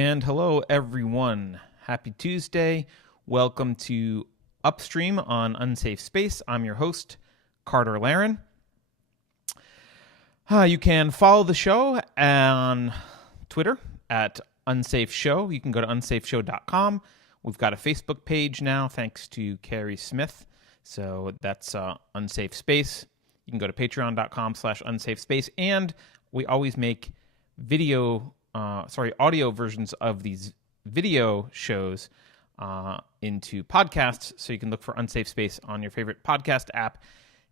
And hello, everyone. Happy Tuesday. Welcome to Upstream on Unsafe Space. I'm your host, Carter Laren. You can follow the show on Twitter at Unsafe Show. You can go to unsafeshow.com. We've got a Facebook page now, thanks to Carrie Smith. So that's Unsafe Space. You can go to patreon.com/unsafe space. And we always make audio versions of these video shows into podcasts. So you can look for Unsafe Space on your favorite podcast app,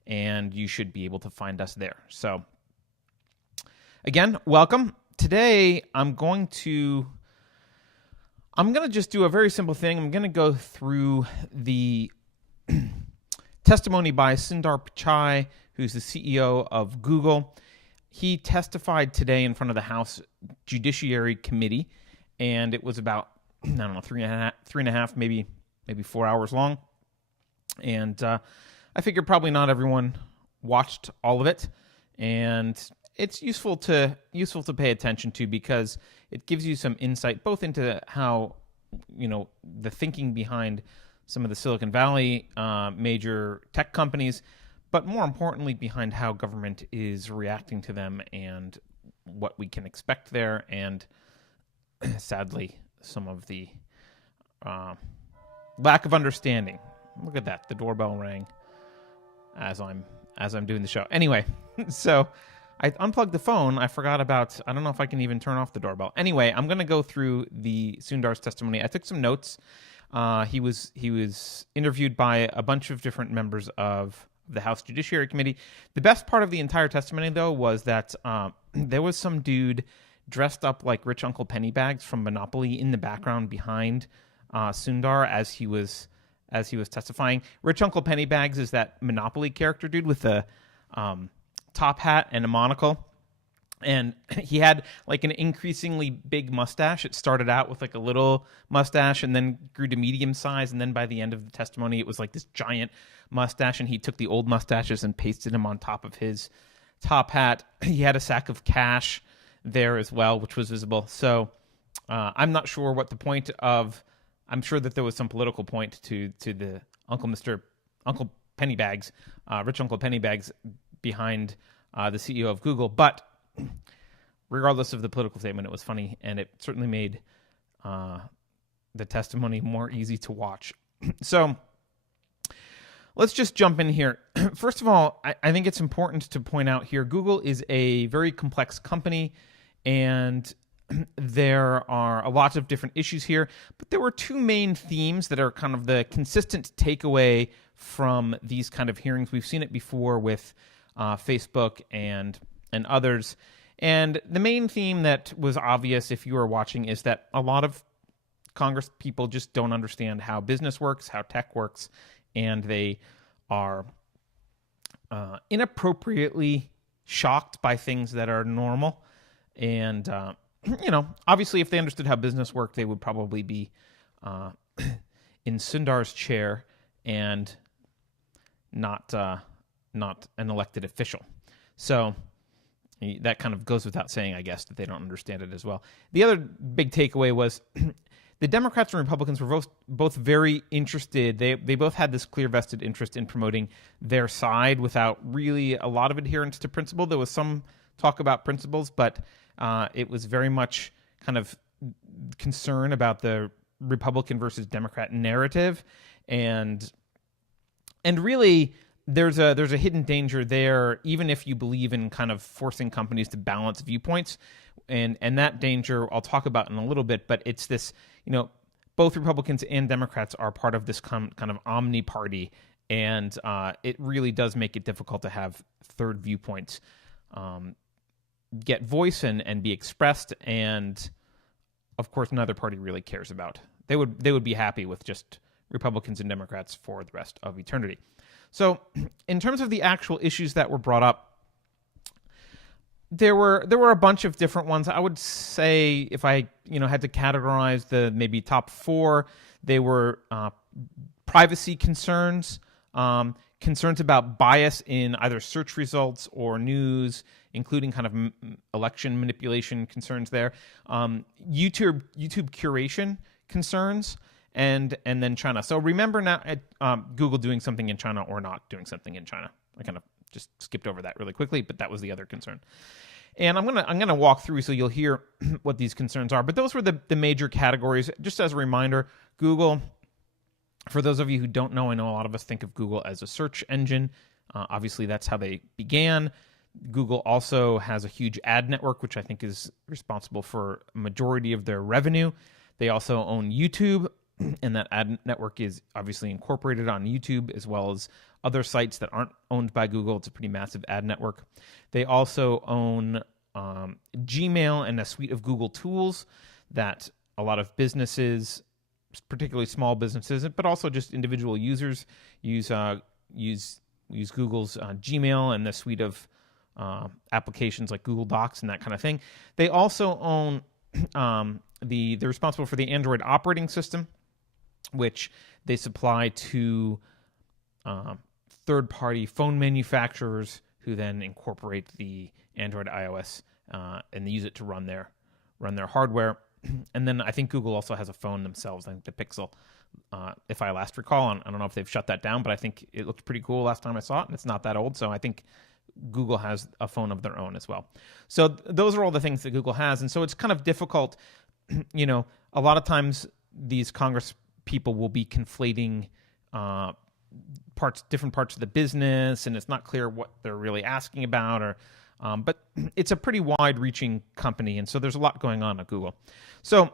and you should be able to find us there. So again, welcome. Today, I'm going to just do a very simple thing. I'm going to go through the testimony by Sundar Pichai, who's the CEO of Google. He testified today in front of the House Judiciary Committee, and it was about, three and a half, maybe 4 hours long. And I figured probably not everyone watched all of it, and it's useful to pay attention to because it gives you some insight both into how, the thinking behind some of the Silicon Valley major tech companies, but more importantly behind how government is reacting to them and what we can expect there, and sadly some of the lack of understanding. Look at that, the doorbell rang as I'm doing the show. Anyway, so I unplugged the phone. I forgot about, I don't know if I can even turn off the doorbell. Anyway, I'm going to go through the Sundar's testimony. I took some notes. He was interviewed by a bunch of different members of the House Judiciary Committee. The best part of the entire testimony, though, was that there was some dude dressed up like Rich Uncle Pennybags from Monopoly in the background behind Sundar as he was testifying. Rich Uncle Pennybags is that Monopoly character dude with the top hat and a monocle, and he had like an increasingly big mustache. It started out with like a little mustache and then grew to medium size, and then by the end of the testimony it was like this giant mustache, and he took the old mustaches and pasted them on top of his top hat. He had a sack of cash there as well, which was visible. So I'm not sure what the point of, I'm sure that there was some political point to the Uncle Pennybags, Rich Uncle Pennybags behind the CEO of Google. But regardless of the political statement, it was funny, and it certainly made the testimony more easy to watch. So let's just jump in here. First of all, I think it's important to point out here, Google is a very complex company, and there are a lot of different issues here, but there were two main themes that are kind of the consistent takeaway from these kind of hearings. We've seen it before with Facebook and others. And the main theme that was obvious if you were watching is that a lot of Congress people just don't understand how business works, how tech works, and they are inappropriately shocked by things that are normal. And, obviously if they understood how business worked, they would probably be in Sundar's chair and not an elected official. So that kind of goes without saying, I guess, that they don't understand it as well. The other big takeaway was the Democrats and Republicans were both very interested. They both had this clear vested interest in promoting their side without really a lot of adherence to principle. There was some talk about principles, but it was very much kind of concern about the Republican versus Democrat narrative, and really there's a hidden danger there, even if you believe in kind of forcing companies to balance viewpoints, and that danger I'll talk about in a little bit. But it's this, both Republicans and Democrats are part of this kind of omni party, and it really does make it difficult to have third viewpoints get voice and be expressed, and of course neither party really cares about. They would be happy with just Republicans and Democrats for the rest of eternity. So in terms of the actual issues that were brought up, there were a bunch of different ones. I would say if I had to categorize the maybe top four, they were privacy concerns, concerns about bias in either search results or news, including kind of election manipulation concerns there, YouTube curation concerns, and then China. So remember now, Google doing something in China or not doing something in China. I kind of just skipped over that really quickly, but that was the other concern. And I'm gonna walk through so you'll hear what these concerns are. But those were the major categories. Just as a reminder, Google, for those of you who don't know, I know a lot of us think of Google as a search engine. Obviously, that's how they began. Google also has a huge ad network, which I think is responsible for a majority of their revenue. They also own YouTube, and that ad network is obviously incorporated on YouTube as well as other sites that aren't owned by Google. It's a pretty massive ad network. They also own Gmail and a suite of Google tools that a lot of businesses, particularly small businesses, but also just individual users, use Google's Gmail and the suite of applications like Google Docs and that kind of thing. They also own they're responsible for the Android operating system, which they supply to third-party phone manufacturers who then incorporate the Android iOS and they use it to run their hardware. And then I think Google also has a phone themselves, I think the Pixel, if I last recall. I don't know if they've shut that down, but I think it looked pretty cool last time I saw it, and it's not that old, so I think Google has a phone of their own as well. So those are all the things that Google has, and so it's kind of difficult. A lot of times these Congress people will be conflating different parts of the business, and it's not clear what they're really asking about, or but it's a pretty wide-reaching company, and so there's a lot going on at Google. So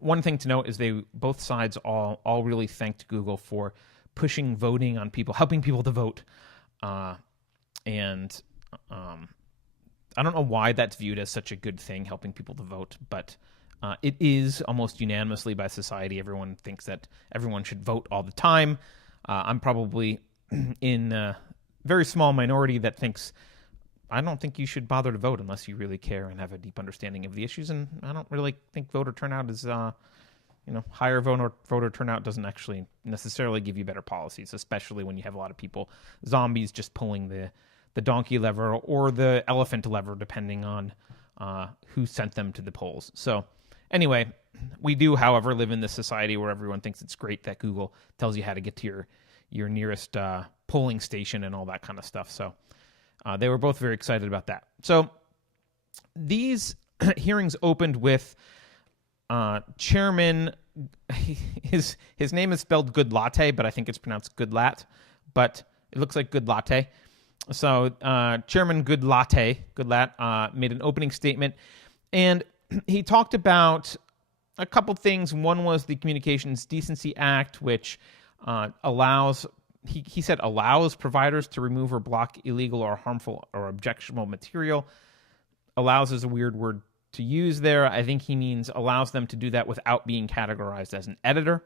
one thing to note is both sides all really thanked Google for pushing voting on people, helping people to vote, and I don't know why that's viewed as such a good thing, helping people to vote, but it is almost unanimously by society. Everyone thinks that everyone should vote all the time. I'm probably in a very small minority that thinks I don't think you should bother to vote unless you really care and have a deep understanding of the issues. And I don't really think voter turnout is, higher voter turnout doesn't actually necessarily give you better policies, especially when you have a lot of people, zombies, just pulling the donkey lever or the elephant lever, depending on who sent them to the polls. So anyway, we do, however, live in this society where everyone thinks it's great that Google tells you how to get to your nearest polling station and all that kind of stuff. So they were both very excited about that. So these hearings opened with Chairman, his name is spelled Good Latte, but I think it's pronounced Good Lat, but it looks like Good Latte. So Chairman Good Lat made an opening statement, and he talked about a couple things. One was the Communications Decency Act, which allows providers to remove or block illegal or harmful or objectionable material. Allows is a weird word to use there. I think he means allows them to do that without being categorized as an editor.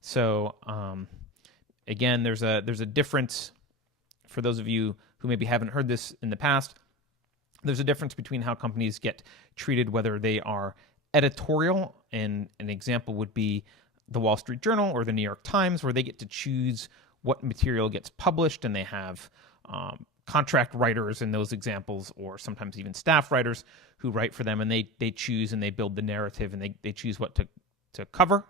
So again, there's a difference for those of you who maybe haven't heard this in the past. There's a difference between how companies get treated, whether they are editorial, and an example would be the Wall Street Journal or the New York Times, where they get to choose what material gets published, and they have contract writers in those examples, or sometimes even staff writers who write for them, and they choose and they build the narrative, and they choose what to cover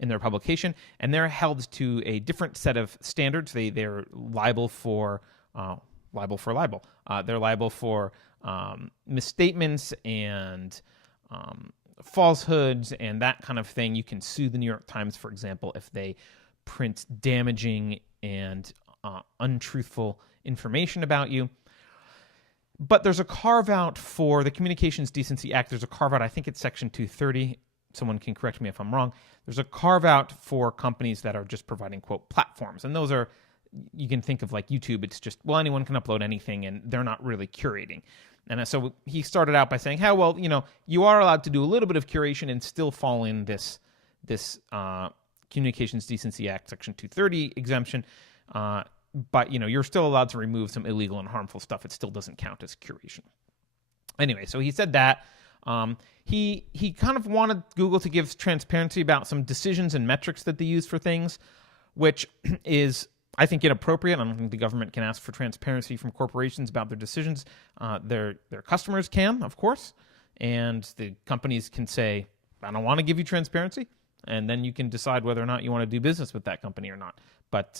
in their publication, and they're held to a different set of standards. They're liable for libel. They're liable for misstatements and falsehoods and that kind of thing. You can sue the New York Times, for example, if they print damaging and untruthful information about you. But there's a carve-out for the Communications Decency Act. There's a carve-out, I think it's Section 230. Someone can correct me if I'm wrong. There's a carve-out for companies that are just providing, quote, platforms. And those are, you can think of like YouTube. It's just, well, anyone can upload anything, and they're not really curating. And so he started out by saying, hey, well, you are allowed to do a little bit of curation and still fall in this Communications Decency Act Section 230 exemption. But, you're still allowed to remove some illegal and harmful stuff. It still doesn't count as curation. Anyway, so he said that. He kind of wanted Google to give transparency about some decisions and metrics that they use for things. which is, I think, inappropriate. I don't think the government can ask for transparency from corporations about their decisions. Their customers can, of course, and the companies can say, I don't want to give you transparency, and then you can decide whether or not you want to do business with that company or not. But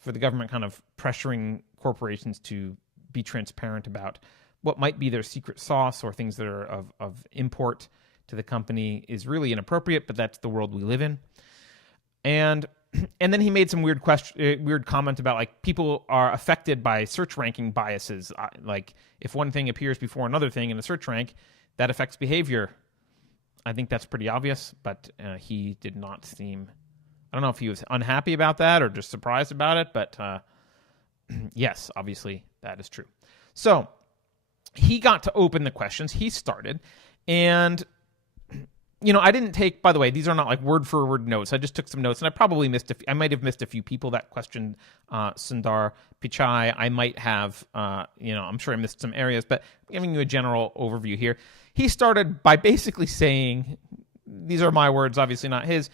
for the government kind of pressuring corporations to be transparent about what might be their secret sauce or things that are of import to the company is really inappropriate, but that's the world we live in. And then he made some weird comment about, like, people are affected by search ranking biases. Like, if one thing appears before another thing in a search rank, that affects behavior. I think that's pretty obvious, but he did not seem... I don't know if he was unhappy about that or just surprised about it, but yes, obviously that is true. So he got to open the questions. He started, and I didn't take, by the way, these are not like word for word notes. I just took some notes, and I might have missed a few people that questioned Sundar Pichai. I might have, I'm sure I missed some areas, but I'm giving you a general overview here. He started by basically saying, these are my words, obviously not his,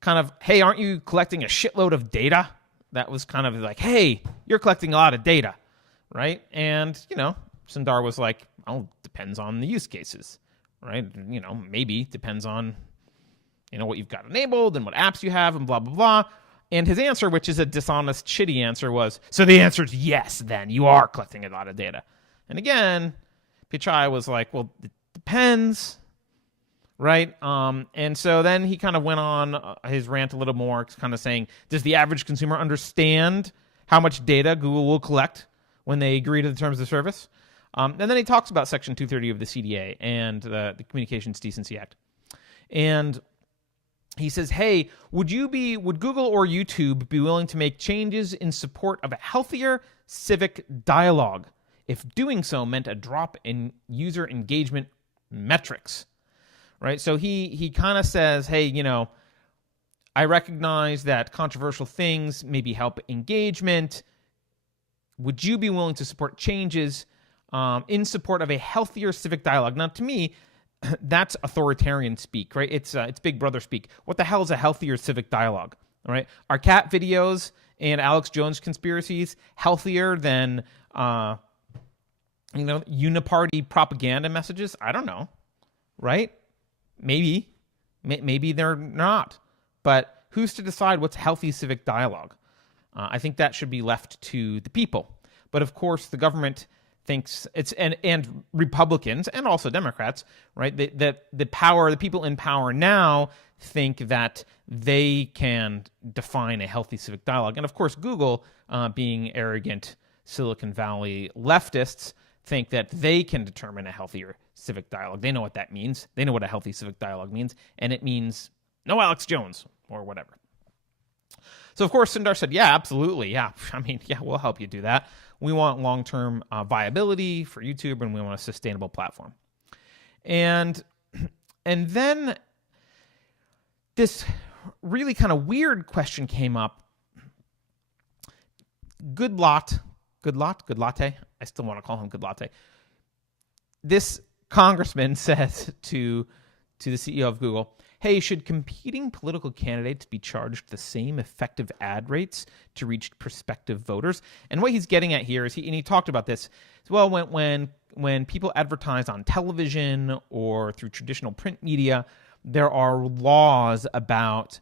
kind of, hey, aren't you collecting a shitload of data? That was kind of like, hey, you're collecting a lot of data, right? And, Sundar was like, oh, depends on the use cases, right? Maybe depends on, what you've got enabled and what apps you have and blah, blah, blah. And his answer, which is a dishonest, shitty answer, was, so the answer is yes, then. You are collecting a lot of data. And again, Pichai was like, well, it depends, right? And so then he kind of went on his rant a little more, kind of saying, does the average consumer understand how much data Google will collect when they agree to the terms of service? And then he talks about Section 230 of the CDA and the Communications Decency Act. And he says, hey, would Google or YouTube be willing to make changes in support of a healthier civic dialogue if doing so meant a drop in user engagement metrics? Right, so he kind of says, hey, I recognize that controversial things maybe help engagement. Would you be willing to support changes in support of a healthier civic dialogue? Now, to me, that's authoritarian speak, right? It's Big Brother speak. What the hell is a healthier civic dialogue? All right, are cat videos and Alex Jones conspiracies healthier than uniparty propaganda messages? I don't know, right? Maybe they're not, but who's to decide what's healthy civic dialogue? I think that should be left to the people. But of course, the government thinks it's and Republicans and also Democrats, right? That the people in power now think that they can define a healthy civic dialogue, and of course, Google, being arrogant Silicon Valley leftists, think that they can determine a healthier civic dialogue. They know what that means. They know what a healthy civic dialogue means, and it means no Alex Jones or whatever. So, of course, Sundar said, yeah, absolutely. Yeah, we'll help you do that. We want long-term viability for YouTube, and we want a sustainable platform. And then this really kind of weird question came up. Good latte. I still want to call him Good Latte. This congressman says to the CEO of Google, hey, should competing political candidates be charged the same effective ad rates to reach prospective voters? And what he's getting at here is, he talked about this as well, when people advertise on television or through traditional print media, there are laws about...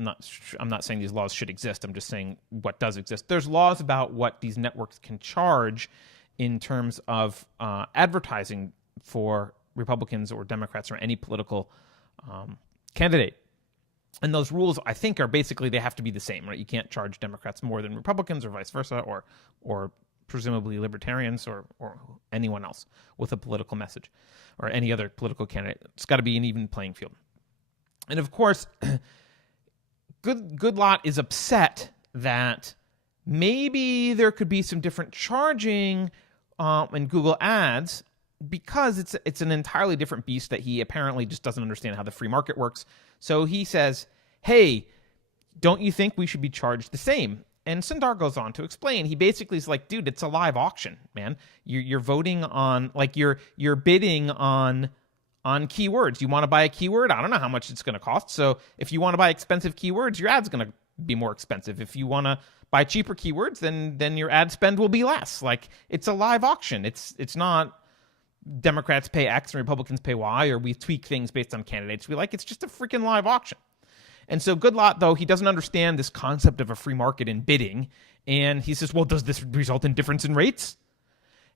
I'm not saying these laws should exist. I'm just saying what does exist. There's laws about what these networks can charge in terms of advertising for Republicans or Democrats or any political candidate. And those rules, I think, are basically they have to be the same, right? You can't charge Democrats more than Republicans or vice versa, or presumably libertarians or anyone else with a political message or any other political candidate. It's got to be an even playing field. And of course... Good Lot is upset that maybe there could be some different charging in Google Ads because it's an entirely different beast that he apparently just doesn't understand how the free market works. So he says, hey, don't you think we should be charged the same? And Sundar goes on to explain. He basically is like, dude, it's a live auction, man. You're voting on, like, you're bidding on keywords. You want to buy a keyword? I don't know how much it's going to cost. So if you want to buy expensive keywords, your ad's going to be more expensive. If you want to buy cheaper keywords, then your ad spend will be less. Like, it's a live auction. It's not Democrats pay X and Republicans pay Y, or we tweak things based on candidates we like. It's just a freaking live auction. And so Goodlatte, though, he doesn't understand this concept of a free market in bidding. And he says, well, does this result in difference in rates?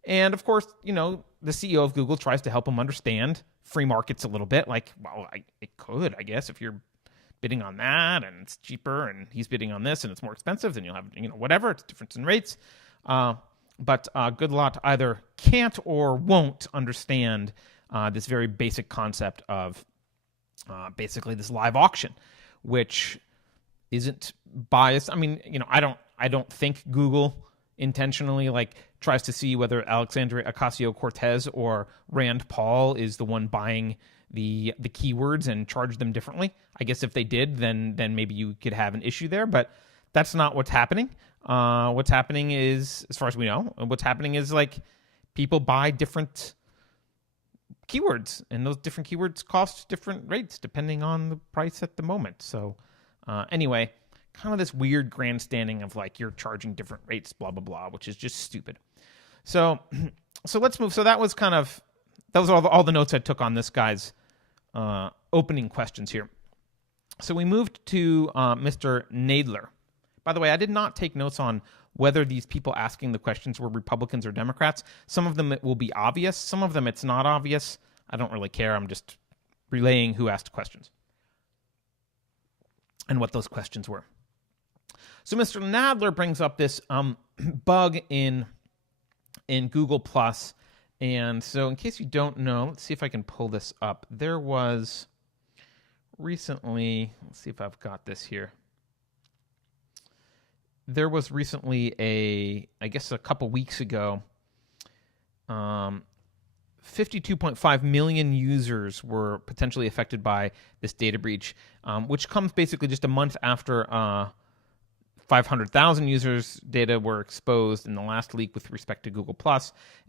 And of course, the CEO of Google tries to help him understand free markets a little bit. Like, well, it could, I guess, if you're bidding on that and it's cheaper, and he's bidding on this and it's more expensive, then you'll have, whatever, it's difference in rates. But Goodlatte either can't or won't understand this very basic concept of basically this live auction, which isn't biased. I mean, I don't think Google intentionally tries to see whether Alexandria Ocasio-Cortez or Rand Paul is the one buying the keywords and charge them differently. I guess if they did, then maybe you could have an issue there, but that's not what's happening. What's happening is, as far as we know, people buy different keywords, and those different keywords cost different rates depending on the price at the moment. So anyway, kind of this weird grandstanding of you're charging different rates, blah, blah, blah, which is just stupid. So let's move. So that was all the notes I took on this guy's opening questions here. So we moved to Mr. Nadler. By the way, I did not take notes on whether these people asking the questions were Republicans or Democrats. Some of them it will be obvious. Some of them it's not obvious. I don't really care. I'm just relaying who asked questions and what those questions were. So Mr. Nadler brings up this bug in Google Plus. And so in case you don't know, let's see if I can pull this up. There was recently, let's see if I've got this here. There was recently a couple weeks ago, 52.5 million users were potentially affected by this data breach, which comes basically just a month after 500,000 users' data were exposed in the last leak with respect to Google+.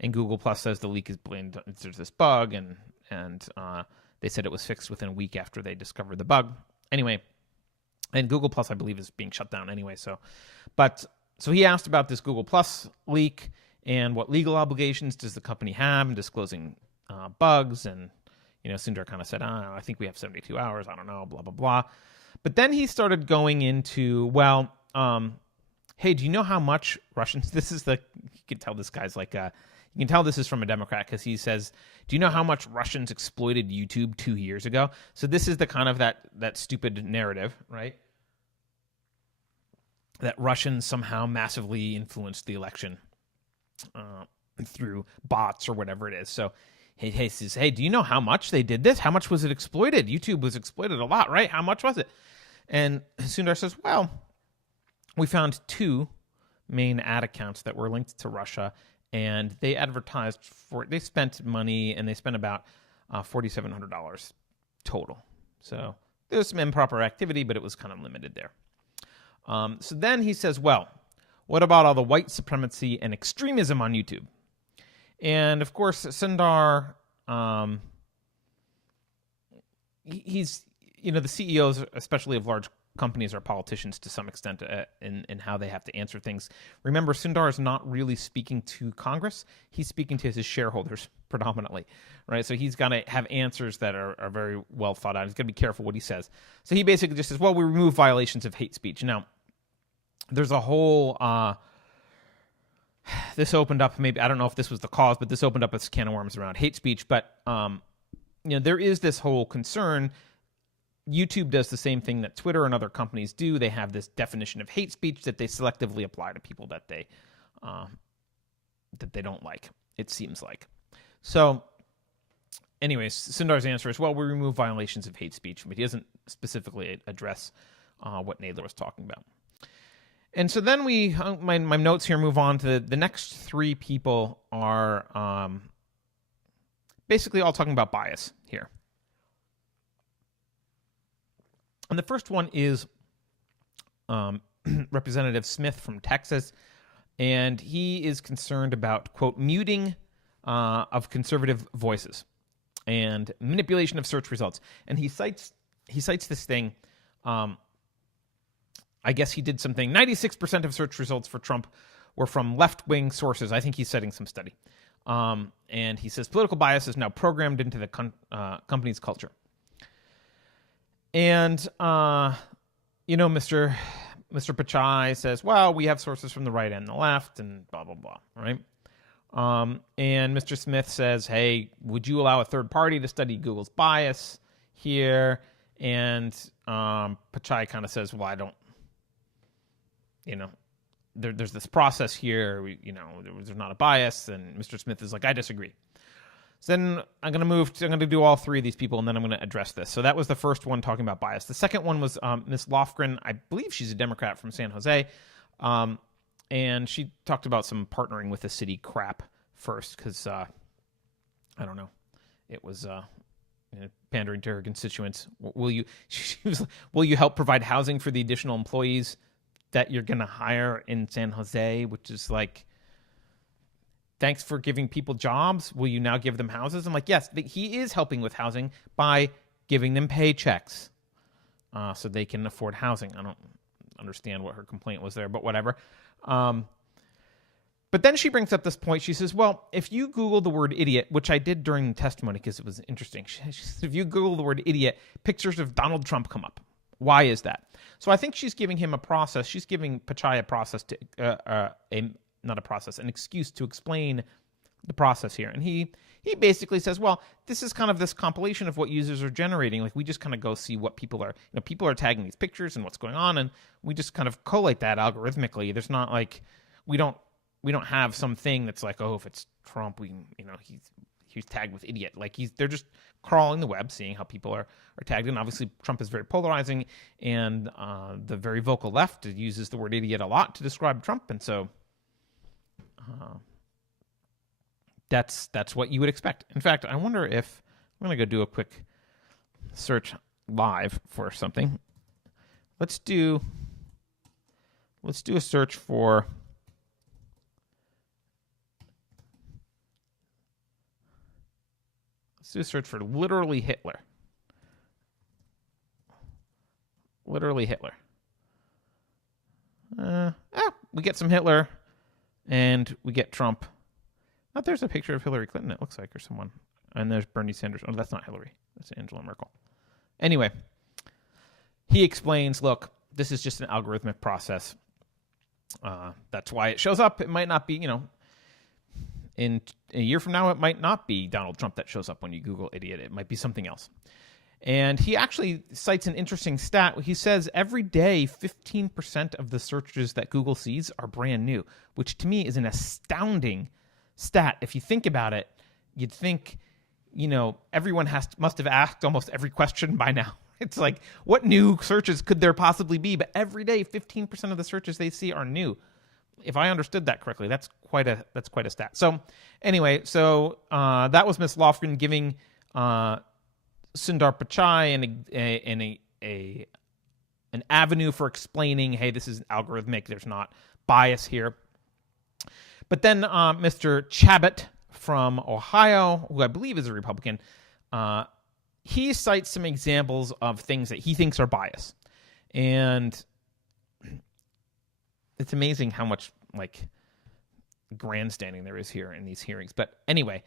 And Google+ says the leak is blamed, there's this bug, and they said it was fixed within a week after they discovered the bug. Anyway, and Google+, I believe, is being shut down anyway. So he asked about this Google+ leak and what legal obligations does the company have in disclosing bugs. And, Sundar kind of said, I think we have 72 hours. I don't know, blah, blah, blah. But then he started going into, hey, do you know how much Russians, you can tell this guy's you can tell this is from a Democrat, because he says, do you know how much Russians exploited YouTube 2 years ago? So this is the kind of that stupid narrative, right? That Russians somehow massively influenced the election through bots or whatever it is. So he says, hey, do you know how much they did this? How much was it exploited? YouTube was exploited a lot, right? How much was it? And Sundar says, well, we found 2 main ad accounts that were linked to Russia, and they advertised they spent money, and they spent about $4,700 total. So there was some improper activity, but it was kind of limited there. So then he says, well, what about all the white supremacy and extremism on YouTube? And of course, Sundar, he's, the CEOs, especially of large companies, are politicians to some extent in how they have to answer things. Remember, Sundar is not really speaking to Congress. He's speaking to his shareholders predominantly, right? So he's got to have answers that are very well thought out. He's got to be careful what he says. So he basically just says, well, we remove violations of hate speech. Now, there's a whole... this opened up, maybe, I don't know if this was the cause, but this opened up a can of worms around hate speech. But, there is this whole concern. YouTube does the same thing that Twitter and other companies do. They have this definition of hate speech that they selectively apply to people that they don't like, it seems like. So, anyways, Sundar's answer is, well, we remove violations of hate speech, but he doesn't specifically address what Nadler was talking about. And so then my notes here move on to the next 3 people are basically all talking about bias here. And the first one is Representative Smith from Texas, and he is concerned about, quote, muting of conservative voices and manipulation of search results. And he cites this thing. I guess he did something. 96% of search results for Trump were from left-wing sources. I think he's citing some study. And he says political bias is now programmed into the company's culture. And, Mr. Pichai says, well, we have sources from the right and the left and blah, blah, blah, right? And Mr. Smith says, hey, would you allow a third party to study Google's bias here? And Pichai kind of says, well, I don't, there's this process here, there's not a bias. And Mr. Smith is like, I disagree. So then I'm going to do all three of these people, and then I'm going to address this. So that was the first one talking about bias. The second one was Ms. Lofgren. I believe she's a Democrat from San Jose. And she talked about some partnering with the city crap first, because, I don't know, it was pandering to her constituents. Will you help provide housing for the additional employees that you're going to hire in San Jose, which is like, thanks for giving people jobs. Will you now give them houses? I'm like, yes, he is helping with housing by giving them paychecks so they can afford housing. I don't understand what her complaint was there, but whatever. But then she brings up this point. She says, well, if you Google the word idiot, which I did during the testimony because it was interesting. She says, if you Google the word idiot, pictures of Donald Trump come up. Why is that? So I think she's giving him a process. She's giving Pichai a process an excuse to explain the process here. And he basically says, well, this is kind of this compilation of what users are generating. Like, we just kind of go see what people are, people are tagging these pictures and what's going on. And we just kind of collate that algorithmically. There's not like, we don't have something that's like, oh, if it's Trump, he's tagged with idiot. Like, they're just crawling the web, seeing how people are tagged. And obviously Trump is very polarizing, and the very vocal left uses the word idiot a lot to describe Trump. And so that's what you would expect. In fact, I wonder if I'm going to go do a quick search live for something. Let's do a search for literally Hitler. Literally Hitler. We get some Hitler. And we get Trump. Oh, there's a picture of Hillary Clinton, it looks like, or someone. And there's Bernie Sanders. Oh, that's not Hillary. That's Angela Merkel. Anyway, he explains, look, this is just an algorithmic process. That's why it shows up. It might not be, in a year from now, it might not be Donald Trump that shows up when you Google idiot. It might be something else. And he actually cites an interesting stat. He says every day, 15% of the searches that Google sees are brand new, which to me is an astounding stat. If you think about it, you'd think, everyone must have asked almost every question by now. It's like, what new searches could there possibly be? But every day, 15% of the searches they see are new. If I understood that correctly, that's quite a stat. So anyway, that was Ms. Lofgren giving Sundar Pichai an avenue for explaining, hey, this is algorithmic. There's not bias here. But then Mr. Chabot from Ohio, who I believe is a Republican, he cites some examples of things that he thinks are bias. And it's amazing how much grandstanding there is here in these hearings. But anyway,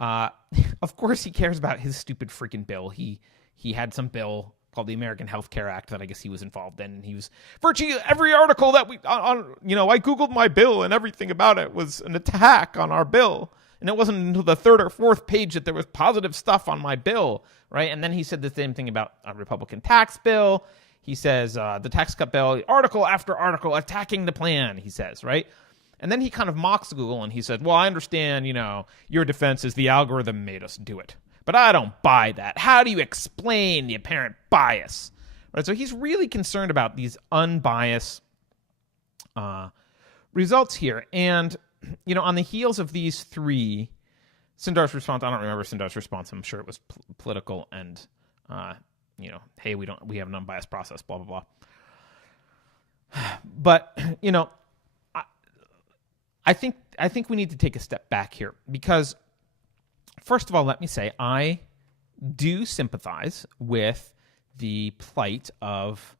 of course he cares about his stupid freaking bill. He had some bill called the American Health Care Act that I guess he was involved in. And he was virtually every article that I Googled my bill and everything about it was an attack on our bill. And it wasn't until the third or fourth page that there was positive stuff on my bill, right? And then he said the same thing about a Republican tax bill. He says the tax cut bill, article after article attacking the plan, he says, right? And then he kind of mocks Google and he said, well, I understand, your defense is the algorithm made us do it. But I don't buy that. How do you explain the apparent bias? Right? So he's really concerned about these unbiased results here. And, on the heels of these three, Sundar's response, I don't remember Sundar's response. I'm sure it was political and, hey, we have an unbiased process, blah, blah, blah. But, I think we need to take a step back here because, first of all, let me say I do sympathize with the plight of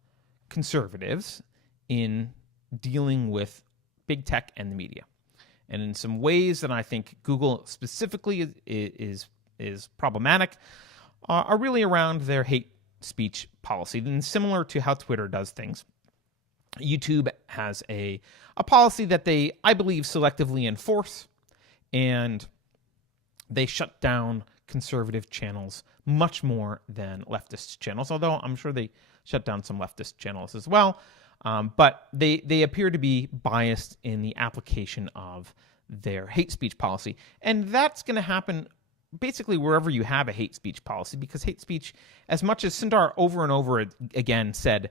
conservatives in dealing with big tech and the media. And in some ways that I think Google specifically is problematic are really around their hate speech policy. And similar to how Twitter does things, YouTube has a policy that they, I believe, selectively enforce, and they shut down conservative channels much more than leftist channels, although I'm sure they shut down some leftist channels as well. But they appear to be biased in the application of their hate speech policy. And that's going to happen basically wherever you have a hate speech policy, because hate speech, as much as Sundar over and over again said,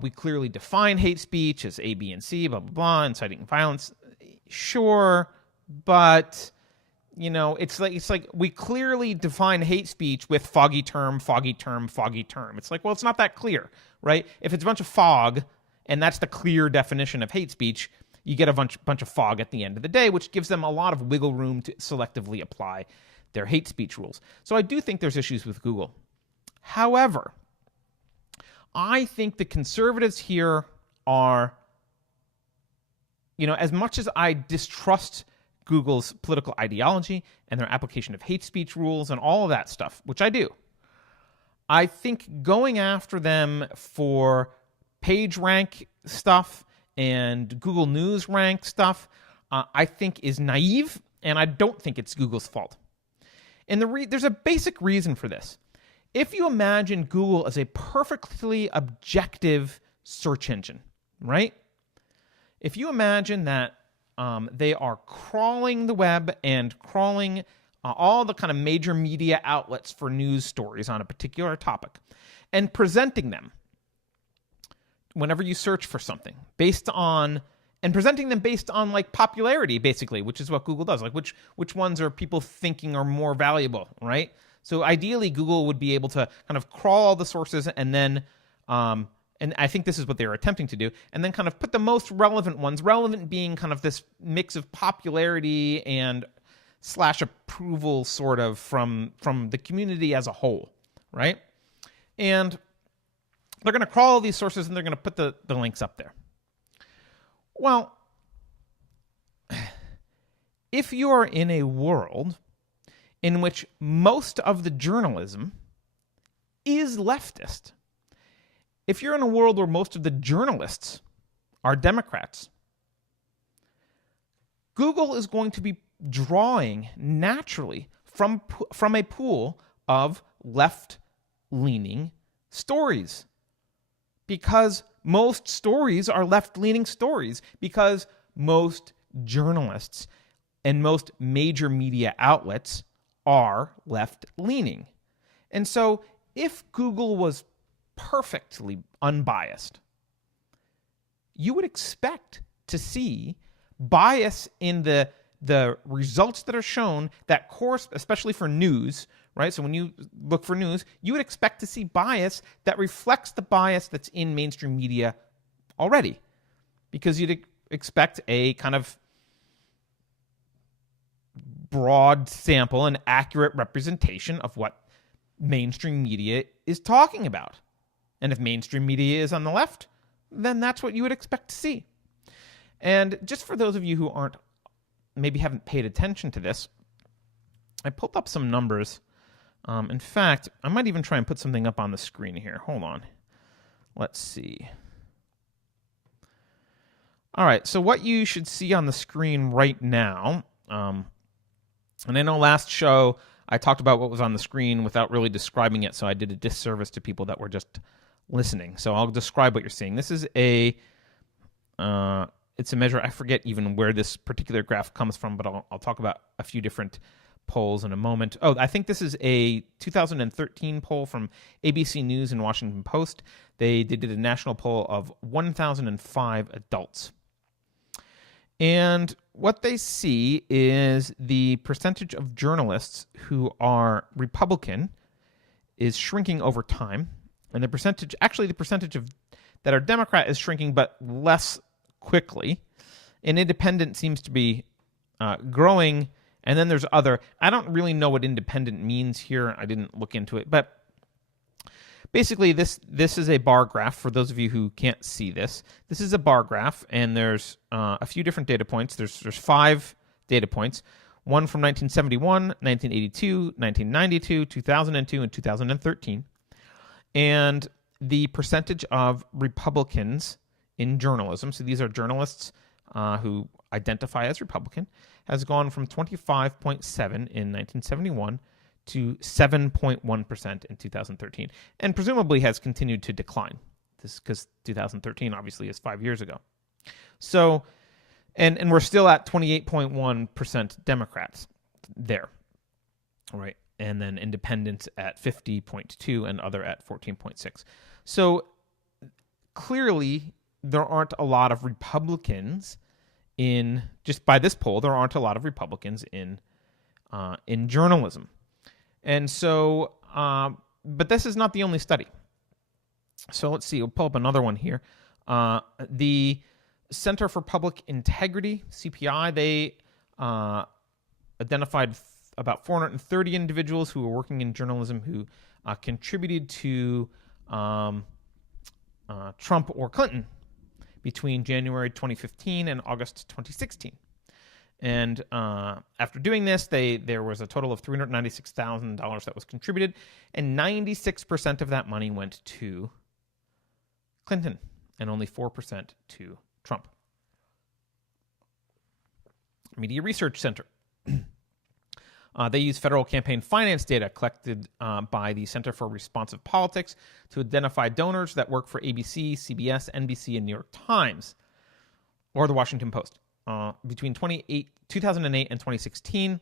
we clearly define hate speech as A, B, and C, blah, blah, blah, inciting violence. Sure, but it's like we clearly define hate speech with foggy term, foggy term, foggy term. It's like, well, it's not that clear, right? If it's a bunch of fog, and that's the clear definition of hate speech, you get a bunch of fog at the end of the day, which gives them a lot of wiggle room to selectively apply their hate speech rules. So I do think there's issues with Google. However, I think the conservatives here are, as much as I distrust Google's political ideology and their application of hate speech rules and all of that stuff, which I do, I think going after them for page rank stuff and Google News rank stuff, I think is naive, and I don't think it's Google's fault. And there's a basic reason for this. If you imagine Google as a perfectly objective search engine, right? If you imagine that they are crawling the web and crawling all the kind of major media outlets for news stories on a particular topic and presenting them whenever you search for something presenting them based on like popularity, basically, which is what Google does. Like which ones are people thinking are more valuable, right? So ideally, Google would be able to kind of crawl all the sources and then, and I think this is what they're attempting to do, and then kind of put the most relevant ones, relevant being kind of this mix of popularity and / approval sort of from the community as a whole, right? And they're going to crawl all these sources and they're going to put the links up there. Well, if you are in a world in which most of the journalism is leftist, if you're in a world where most of the journalists are Democrats, Google is going to be drawing naturally from a pool of left-leaning stories, because most stories are left-leaning stories, because most journalists and most major media outlets are left-leaning. And so if Google was perfectly unbiased, you would expect to see bias in the results that are shown that course, especially for news, right? So when you look for news, you would expect to see bias that reflects the bias that's in mainstream media already, because you'd expect a kind of broad sample and accurate representation of what mainstream media is talking about. And if mainstream media is on the left, then that's what you would expect to see. And just for those of you who maybe haven't paid attention to this, I pulled up some numbers. In fact, I might even try and put something up on the screen here. Hold on. Let's see. All right, so what you should see on the screen right now, and I know last show I talked about what was on the screen without really describing it, so I did a disservice to people that were just listening. So I'll describe what you're seeing. This is it's a measure. I forget even where this particular graph comes from, but I'll talk about a few different polls in a moment. Oh, I think this is a 2013 poll from ABC News and Washington Post. They did a national poll of 1,005 adults. And what they see is the percentage of journalists who are Republican is shrinking over time. And the percentage of that are Democrat is shrinking, but less quickly. And independent seems to be growing. And then there's other. I don't really know what independent means here. I didn't look into it. But basically this is a bar graph for those of you who can't see this. This is a bar graph, and there's a few different data points. There's 5 data points. One from 1971, 1982, 1992, 2002, and 2013. And the percentage of Republicans in journalism, so these are journalists who identify as Republican, has gone from 25.7 in 1971 to 7.1% in 2013, and presumably has continued to decline. This is because 2013 obviously is 5 years ago. So, and we're still at 28.1% Democrats there, all right? And then independents at 50.2 and other at 14.6. So clearly there aren't a lot of Republicans in, just by this poll, there aren't a lot of Republicans in journalism. And so, but this is not the only study. So let's see, we'll pull up another one here. The Center for Public Integrity, CPI, they identified about 430 individuals who were working in journalism who contributed to Trump or Clinton between January 2015 and August 2016. And after doing this, there was a total of $396,000 that was contributed, and 96% of that money went to Clinton and only 4% to Trump. Media Research Center. They use federal campaign finance data collected by the Center for Responsive Politics to identify donors that work for ABC, CBS, NBC, and New York Times, or the Washington Post, between 2008 and 2016.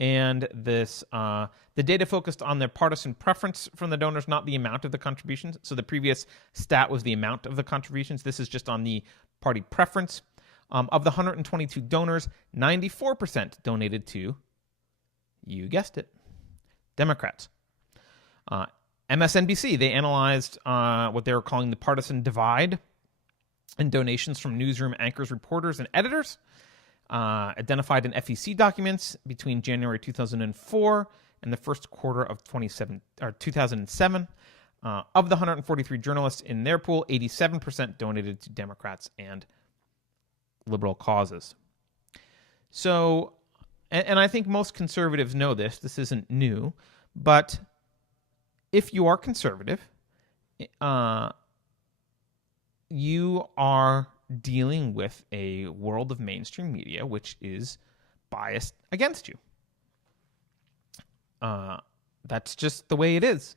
And this the data focused on their partisan preference from the donors, not the amount of the contributions. So the previous stat was the amount of the contributions. This is just on the party preference. Of the 122 donors, 94% donated to, you guessed it, Democrats. MSNBC, they analyzed what they were calling the partisan divide in donations from newsroom anchors, reporters, and editors. Identified in FEC documents between January 2004 and the first quarter of 2007. Of the 143 journalists in their pool, 87% donated to Democrats and liberal causes. So, and I think most conservatives know this. This isn't new. But if you are conservative, you are dealing with a world of mainstream media which is biased against you. That's just the way it is.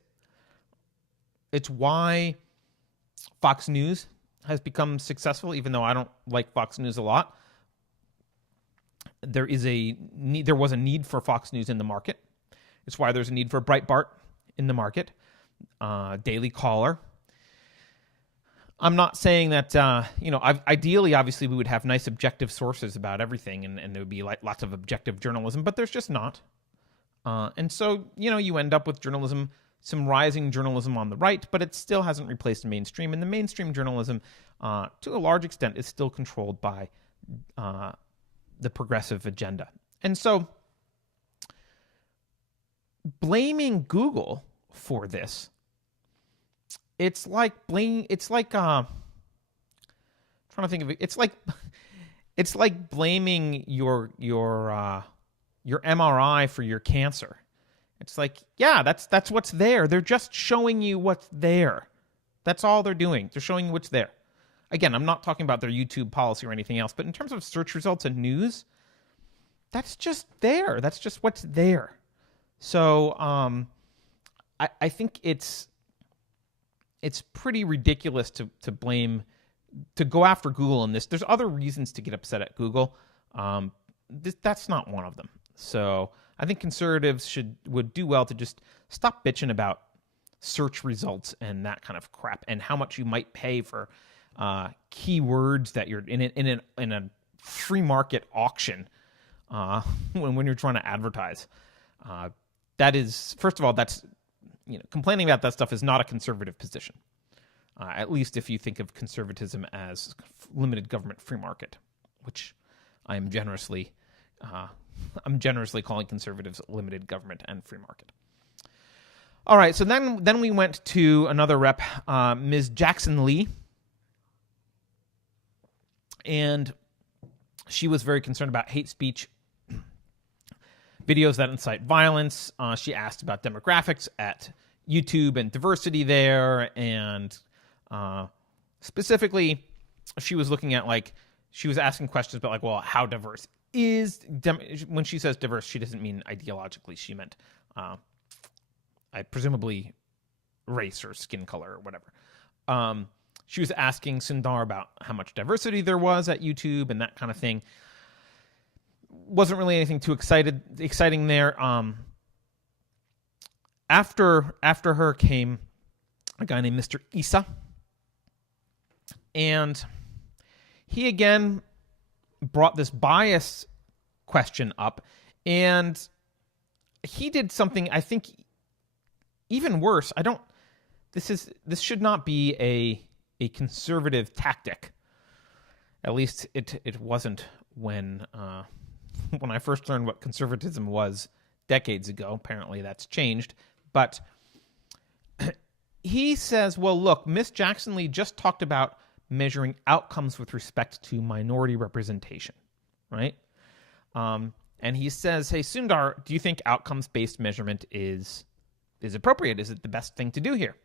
It's why Fox News has become successful, even though I don't like Fox News a lot. There was a need for Fox News in the market. It's why there's a need for Breitbart in the market, Daily Caller. I'm not saying that, ideally, obviously, we would have nice objective sources about everything, and there would be lots of objective journalism, but there's just not. And so, you end up with journalism, some rising journalism on the right, but it still hasn't replaced the mainstream. And the mainstream journalism, to a large extent, is still controlled by the progressive agenda. And so, blaming Google for this, it's like trying to think of it. It's like blaming your MRI for your cancer. It's like, yeah, that's what's there. They're just showing you what's there. That's all they're doing. They're showing you what's there. Again, I'm not talking about their YouTube policy or anything else, but in terms of search results and news, that's just there. That's just what's there. So I think it's pretty ridiculous to go after Google in this. There's other reasons to get upset at Google. That's not one of them. So I think conservatives would do well to just stop bitching about search results and that kind of crap, and how much you might pay for keywords that you're in a free market auction when you're trying to advertise. That is, first of all, that's complaining about that stuff is not a conservative position. At least if you think of conservatism as limited government free market, which I'm generously calling conservatives limited government and free market. All right, so then we went to another rep, Ms. Jackson Lee, and she was very concerned about hate speech videos that incite violence. She asked about demographics at YouTube and diversity there, and specifically, she was looking at, like, she was asking questions about, like, well, how diverse is when she says diverse, she doesn't mean ideologically. She meant presumably race or skin color or whatever. She was asking Sundar about how much diversity there was at YouTube and that kind of thing. Wasn't really anything too exciting there. After her came a guy named Mr. Issa, and he again brought this bias question up, and he did something I think even worse. This should not be a conservative tactic. At least it wasn't when I first learned what conservatism was decades ago. Apparently that's changed. But he says, well, look, Miss Jackson Lee just talked about measuring outcomes with respect to minority representation, right? And he says, hey, Sundar, do you think outcomes-based measurement is appropriate? Is it the best thing to do here?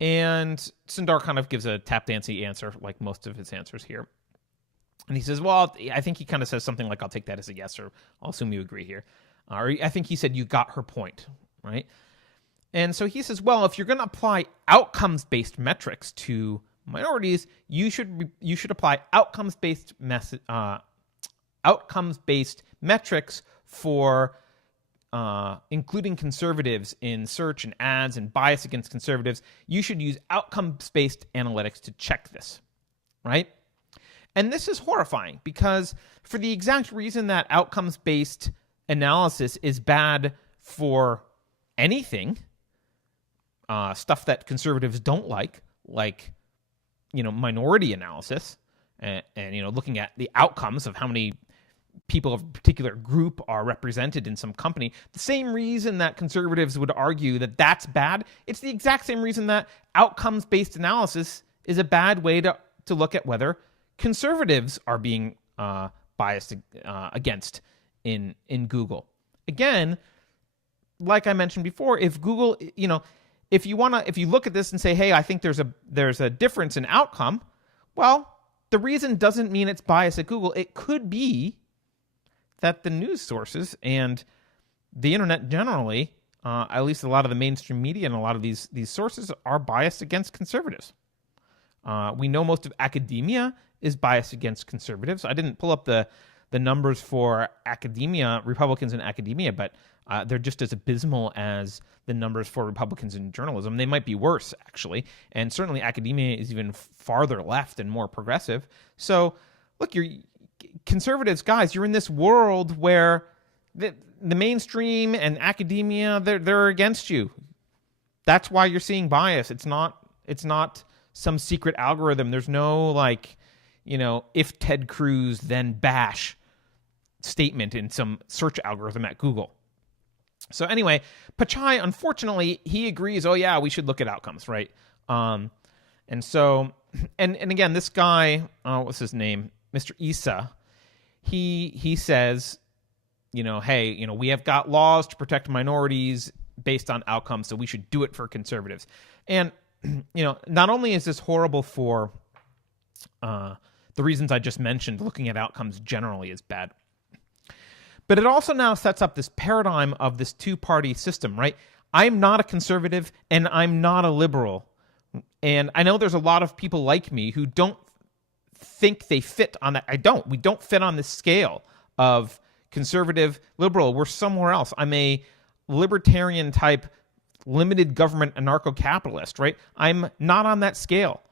And Sundar kind of gives a tap-dancey answer, like most of his answers here. And he says, well, I think he kind of says something like, I'll take that as a yes, or I'll assume you agree here. Or I think he said, you got her point, right? And so he says, well, if you're going to apply outcomes-based metrics to minorities, you should apply outcomes-based metrics for including conservatives in search and ads and bias against conservatives. You should use outcomes-based analytics to check this, right? And this is horrifying because for the exact reason that outcomes-based analysis is bad for anything, stuff that conservatives don't like, minority analysis and looking at the outcomes of how many people of a particular group are represented in some company. The same reason that conservatives would argue that that's bad, it's the exact same reason that outcomes-based analysis is a bad way to look at whether conservatives are being biased against in Google. Again, like I mentioned before, if Google, if you look at this and say, hey, I think there's a difference in outcome, well, the reason doesn't mean it's bias at Google. It could be that the news sources and the internet generally, at least a lot of the mainstream media and a lot of these sources are biased against conservatives. We know most of academia is biased against conservatives. I didn't pull up the numbers for academia, Republicans in academia, but they're just as abysmal as the numbers for Republicans in journalism. They might be worse, actually. And certainly academia is even farther left and more progressive. So, look, you're conservatives, guys, you're in this world where the mainstream and academia, they're against you. That's why you're seeing bias. It's not some secret algorithm. There's no if Ted Cruz then bash statement in some search algorithm at Google. So anyway, Pichai, unfortunately, he agrees, oh yeah, we should look at outcomes, right? And again, this guy, what's his name? Mr. Issa, he says, hey, we have got laws to protect minorities based on outcomes, so we should do it for conservatives. And, not only is this horrible for the reasons I just mentioned, looking at outcomes generally is bad, but it also now sets up this paradigm of this two-party system, right? I'm not a conservative and I'm not a liberal. And I know there's a lot of people like me who don't think they fit on that. We don't fit on this scale of conservative, liberal. We're somewhere else. I'm a libertarian type, limited government anarcho-capitalist, right? I'm not on that scale.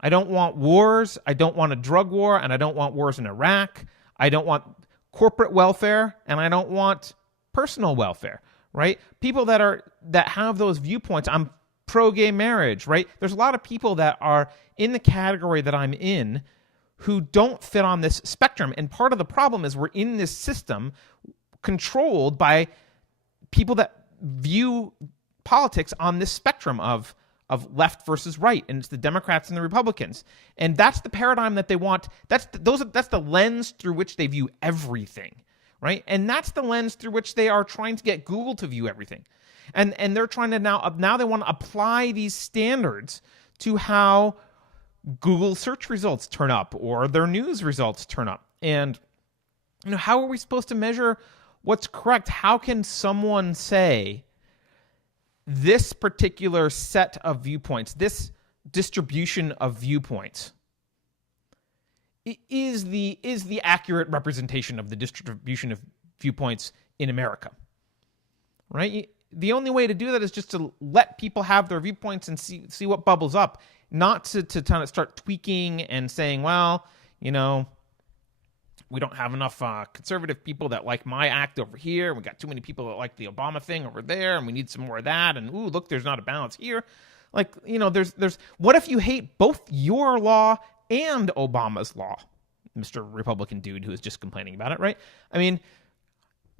I don't want wars. I don't want a drug war, and I don't want wars in Iraq. I don't want corporate welfare, and I don't want personal welfare, right? People that have those viewpoints. I'm pro-gay marriage, right? There's a lot of people that are in the category that I'm in who don't fit on this spectrum. And part of the problem is we're in this system controlled by people that view politics on this spectrum of left versus right, and it's the Democrats and the Republicans, and that's the paradigm that they want. That's the lens through which they view everything, right? And that's the lens through which they are trying to get Google to view everything, and they're trying to now they want to apply these standards to how Google search results turn up or their news results turn up. And how are we supposed to measure what's correct? How can someone say this particular set of viewpoints, this distribution of viewpoints, is the accurate representation of the distribution of viewpoints in America, right? The only way to do that is just to let people have their viewpoints and see what bubbles up, not to kind of start tweaking and saying, well, we don't have enough conservative people that like my act over here. We got too many people that like the Obama thing over there, and we need some more of that. And ooh, look, there's not a balance here. Like, there's what if you hate both your law and Obama's law, Mr. Republican dude who is just complaining about it, right? I mean,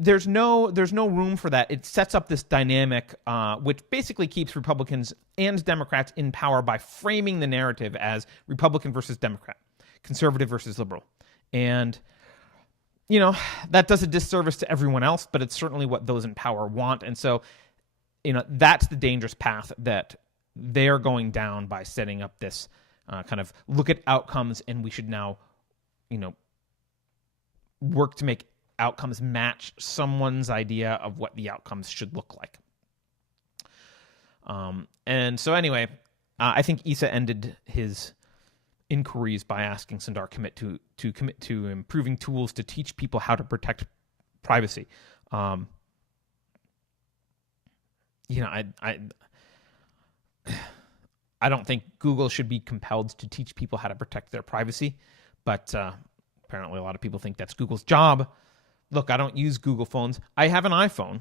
there's no room for that. It sets up this dynamic, which basically keeps Republicans and Democrats in power by framing the narrative as Republican versus Democrat, conservative versus liberal, and that does a disservice to everyone else, but it's certainly what those in power want. And so, that's the dangerous path that they're going down by setting up this kind of look at outcomes, and we should now, work to make outcomes match someone's idea of what the outcomes should look like. And so anyway, I think Issa ended his inquiries by asking Sundar to commit to improving tools to teach people how to protect privacy. I don't think Google should be compelled to teach people how to protect their privacy, but apparently a lot of people think that's Google's job. Look, I don't use Google phones. I have an iPhone.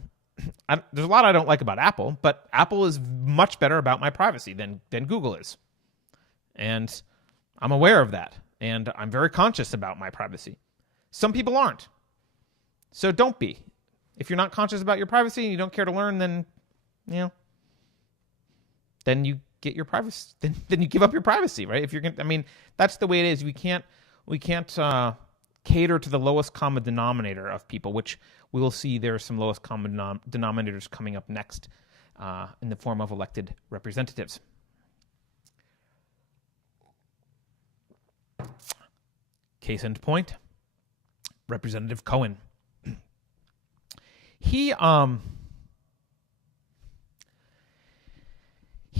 There's a lot I don't like about Apple, but Apple is much better about my privacy than Google is. And I'm aware of that, and I'm very conscious about my privacy. Some people aren't. So don't be. If you're not conscious about your privacy and you don't care to learn, then, then you get your privacy. Then you give up your privacy, right? If you're that's the way it is. We can't cater to the lowest common denominator of people, which we will see there are some lowest common denominators coming up next in the form of elected representatives. Case in point, Representative Cohen. He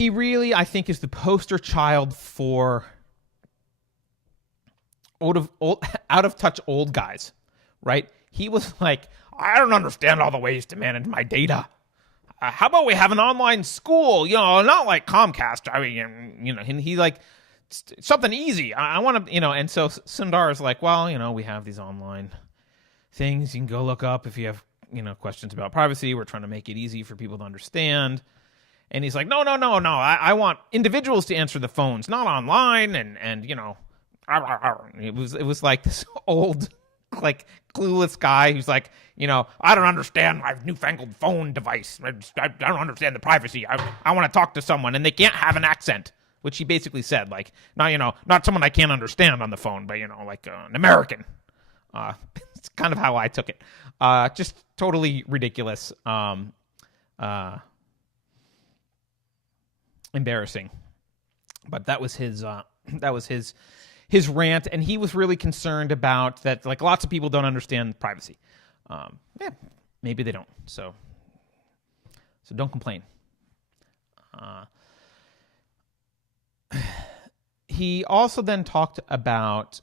really, I think, is the poster child for out of touch old guys, right? He was like, I don't understand all the ways to manage my data. How about we have an online school? Not like Comcast. I mean, and he like something easy. I want to, and so Sundar is like, well, we have these online things you can go look up if you have, questions about privacy. We're trying to make it easy for people to understand. And he's like, no. I want individuals to answer the phones, not online. And it was like this old, like clueless guy who's like, I don't understand my newfangled phone device. I don't understand the privacy. I want to talk to someone, and they can't have an accent. Which he basically said, like, not someone I can't understand on the phone, but, like an American. It's kind of how I took it. Just totally ridiculous. Embarrassing. But that was his rant, and he was really concerned about that, like, lots of people don't understand privacy. Maybe they don't. So don't complain. He also then talked about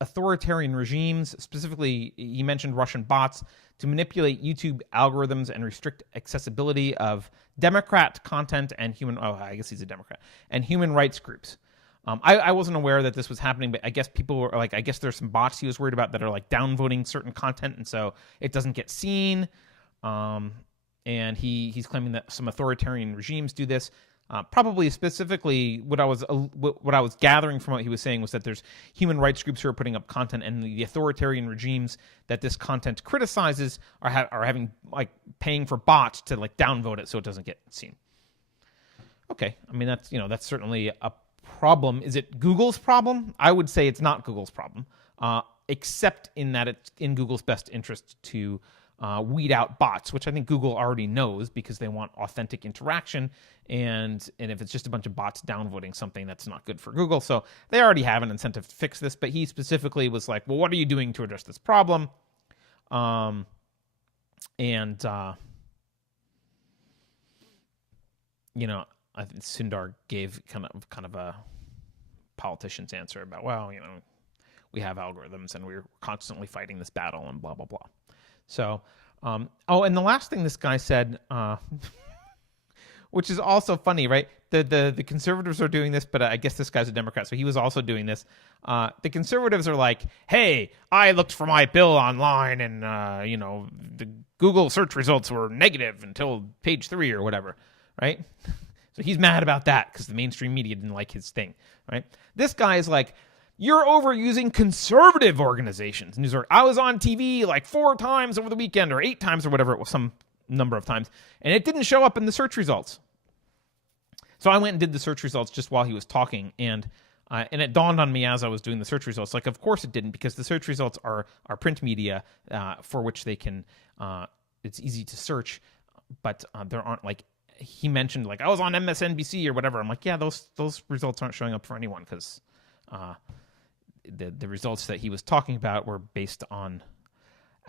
authoritarian regimes. Specifically, he mentioned Russian bots to manipulate YouTube algorithms and restrict accessibility of Democrat content and I guess he's a Democrat, and human rights groups. I wasn't aware that this was happening, but I guess people were like, I guess there's some bots he was worried about that are like downvoting certain content, and so it doesn't get seen. And he's claiming that some authoritarian regimes do this. Probably specifically what I was gathering from what he was saying was that there's human rights groups who are putting up content, and the authoritarian regimes that this content criticizes are having like paying for bots to like downvote it so it doesn't get seen. Okay, I mean that's certainly a problem. Is it Google's problem? I would say it's not Google's problem, except in that it's in Google's best interest to weed out bots, which I think Google already knows because they want authentic interaction. And if it's just a bunch of bots downvoting something, that's not good for Google. So they already have an incentive to fix this. But he specifically was like, well, what are you doing to address this problem? I think Sundar gave kind of a politician's answer about, well, we have algorithms and we're constantly fighting this battle and blah, blah, blah. So, and the last thing this guy said, which is also funny, right? The conservatives are doing this, but I guess this guy's a Democrat, so he was also doing this. The conservatives are like, hey, I looked for my bill online and, the Google search results were negative until page 3 or whatever, right? So he's mad about that because the mainstream media didn't like his thing, right? This guy is like, you're overusing conservative organizations. And he's like, I was on TV like 4 times over the weekend or 8 times or whatever it was, some number of times, and it didn't show up in the search results. So I went and did the search results just while he was talking, and it dawned on me as I was doing the search results, like, of course it didn't, because the search results are print media for which they can, it's easy to search, but there aren't, like, he mentioned, like, I was on MSNBC or whatever. I'm like, yeah, those results aren't showing up for anyone because the results that he was talking about were based on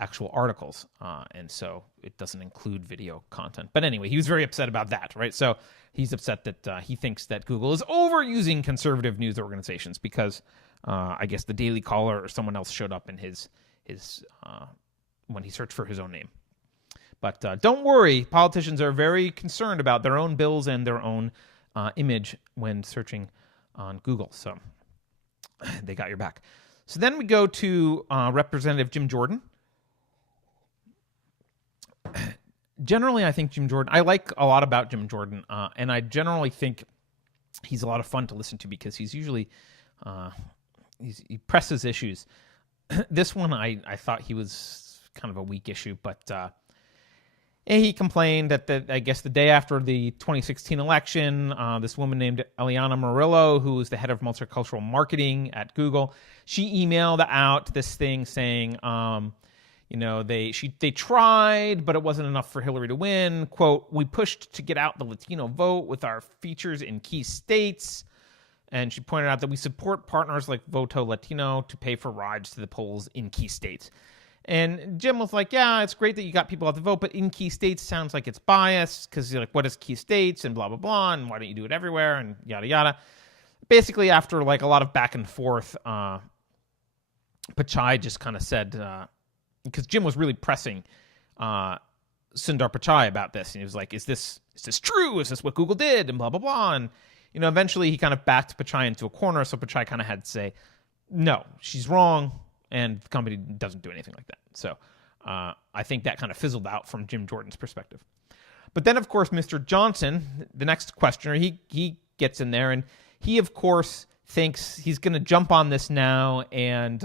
actual articles, and so it doesn't include video content. But anyway, he was very upset about that, right? So he's upset that he thinks that Google is overusing conservative news organizations because I guess the Daily Caller or someone else showed up in his when he searched for his own name. But don't worry, politicians are very concerned about their own bills and their own image when searching on Google. So they got your back. So then we go to Representative Jim Jordan. Generally, I think Jim Jordan, I like a lot about Jim Jordan, and I generally think he's a lot of fun to listen to because he's usually, he presses issues. This one, I thought he was kind of a weak issue, but he complained that I guess the day after the 2016 election, this woman named Eliana Murillo, who was the head of multicultural marketing at Google, she emailed out this thing saying, they tried, but it wasn't enough for Hillary to win. Quote, we pushed to get out the Latino vote with our features in key states. And she pointed out that we support partners like Voto Latino to pay for rides to the polls in key states. And Jim was like, yeah, it's great that you got people out to vote, but in key states sounds like it's biased because you're like, what is key states and blah, blah, blah, and why don't you do it everywhere and yada, yada. Basically, after like a lot of back and forth, Pichai just kind of said, because Jim was really pressing Sundar Pichai about this, and he was like, is this true? Is this what Google did? And blah, blah, blah. And, eventually he kind of backed Pichai into a corner, so Pichai kind of had to say, no, she's wrong, and the company doesn't do anything like that. So I think that kind of fizzled out from Jim Jordan's perspective. But then, of course, Mr. Johnson, the next questioner, he gets in there, and he, of course, thinks he's going to jump on this now, and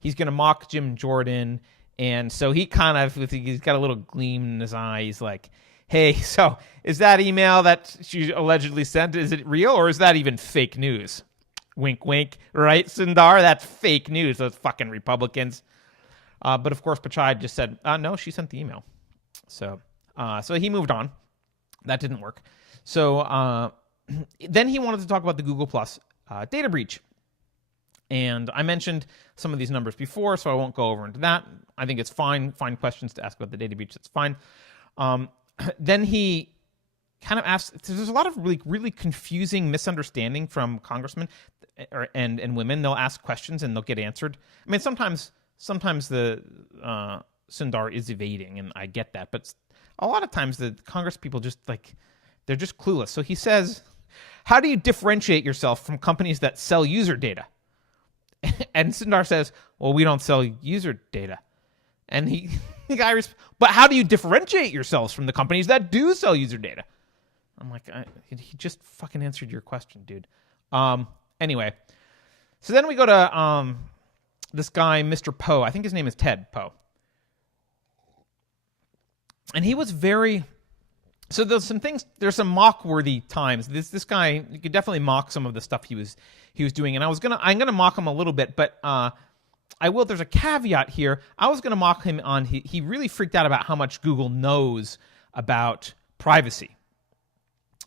he's going to mock Jim Jordan. And so he's got a little gleam in his eye. He's like, hey, so is that email that she allegedly sent, is it real, or is that even fake news? Wink, wink, right, Sundar? That's fake news, those fucking Republicans. But of course, Pichai just said, no, she sent the email. So he moved on. That didn't work. So then he wanted to talk about the Google Plus data breach. And I mentioned some of these numbers before, so I won't go over into that. I think it's fine questions to ask about the data breach. That's fine. Then he kind of asks, there's a lot of really, really confusing misunderstanding from congressmen and women. They'll ask questions and they'll get answered. I mean, sometimes the Sundar is evading, and I get that. But a lot of times the Congress people just they're just clueless. So he says, how do you differentiate yourself from companies that sell user data? And Sundar says, well, we don't sell user data. And the guy responds, but how do you differentiate yourselves from the companies that do sell user data? I'm like, he just fucking answered your question, dude. Anyway, so then we go to this guy, Mr. Poe. I think his name is Ted Poe. And he was very... So there's some mock-worthy times. This guy, you could definitely mock some of the stuff he was doing. And I'm gonna mock him a little bit, but there's a caveat here. I was gonna mock him on, he really freaked out about how much Google knows about privacy.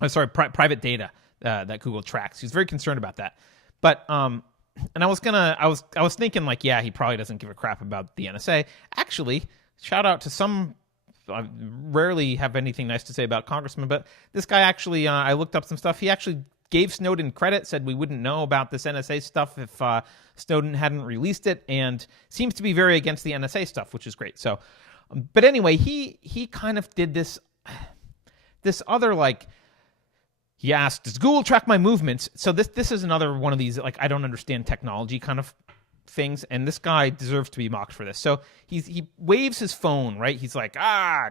Private data that Google tracks. He's very concerned about that. But and I was thinking like, yeah, he probably doesn't give a crap about the NSA. Actually, shout out to some. I rarely have anything nice to say about congressmen, but this guy actually, I looked up some stuff. He actually gave Snowden credit, said we wouldn't know about this NSA stuff if Snowden hadn't released it, and seems to be very against the NSA stuff, which is great. So, but anyway, he kind of did this other like. He asked, does Google track my movements? So this is another one of these, like, I don't understand technology kind of things, and this guy deserves to be mocked for this. So he waves his phone, right? He's like,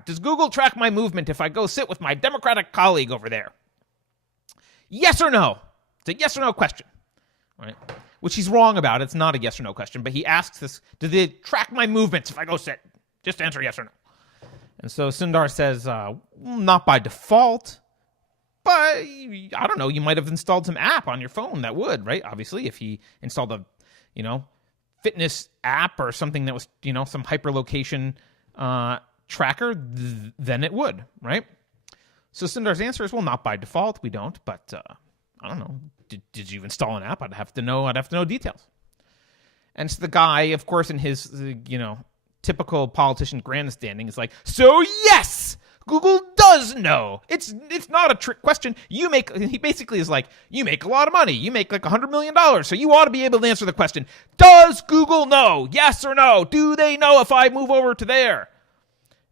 does Google track my movement if I go sit with my Democratic colleague over there? Yes or no? It's a yes or no question, right? Which he's wrong about. It's not a yes or no question, but he asks this, do they track my movements if I go sit? Just answer yes or no. And so Sundar says, not by default. But I don't know, you might have installed some app on your phone that would, right? Obviously, if he installed a, fitness app or something that was, some hyperlocation tracker, then it would, right? So Sundar's answer is, well, not by default, we don't, but I don't know. Did you install an app? I'd have to know details. And so the guy, of course, in his, typical politician grandstanding is like, so yes! Google does know. It's not a trick question. He basically is like, you make a lot of money. You make like $100 million. So you ought to be able to answer the question. Does Google know? Yes or no? Do they know if I move over to there?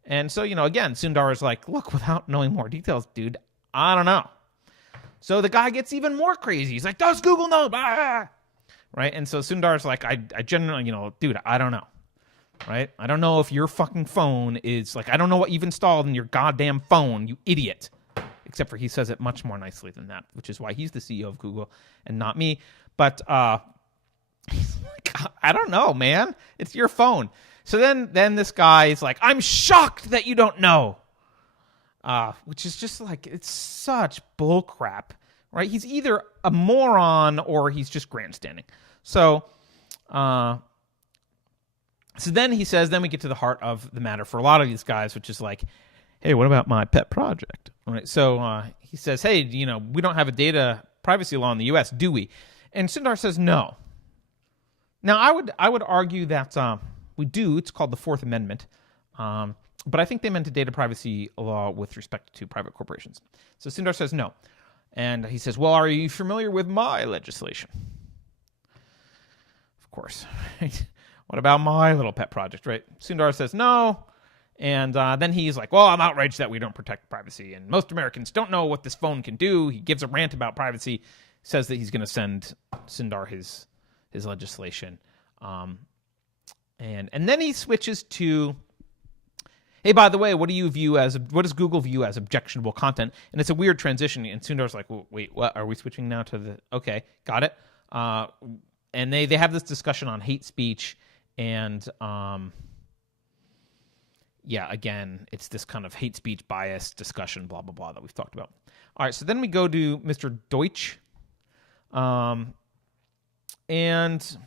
And so, again, Sundar is like, look, without knowing more details, dude, I don't know. So the guy gets even more crazy. He's like, does Google know? Ah! Right? And so Sundar's like, I generally, dude, I don't know. Right? I don't know if your fucking phone is like, I don't know what you've installed in your goddamn phone, you idiot. Except for he says it much more nicely than that, which is why he's the CEO of Google and not me. But he's like, I don't know, man. It's your phone. So then this guy is like, I'm shocked that you don't know. Which is just like, it's such bullcrap, right? He's either a moron or he's just grandstanding. So then he says, then we get to the heart of the matter for a lot of these guys, which is like, hey, what about my pet project? All right. So he says, hey, we don't have a data privacy law in the U.S., do we? And Sundar says, no. Now, I would argue that we do. It's called the Fourth Amendment. But I think they meant a data privacy law with respect to private corporations. So Sundar says no. And he says, well, are you familiar with my legislation? Of course. What about my little pet project, right? Sundar says no. And then he's like, well, I'm outraged that we don't protect privacy. And most Americans don't know what this phone can do. He gives a rant about privacy, says that he's going to send Sundar his legislation. And then he switches to, hey, by the way, what does Google view as objectionable content? And it's a weird transition. And Sundar's like, wait, what? Are we switching now to the, okay, got it. And they have this discussion on hate speech. And again, it's this kind of hate speech bias discussion, blah, blah, blah, that we've talked about. All right, so then we go to Mr. Deutsch. And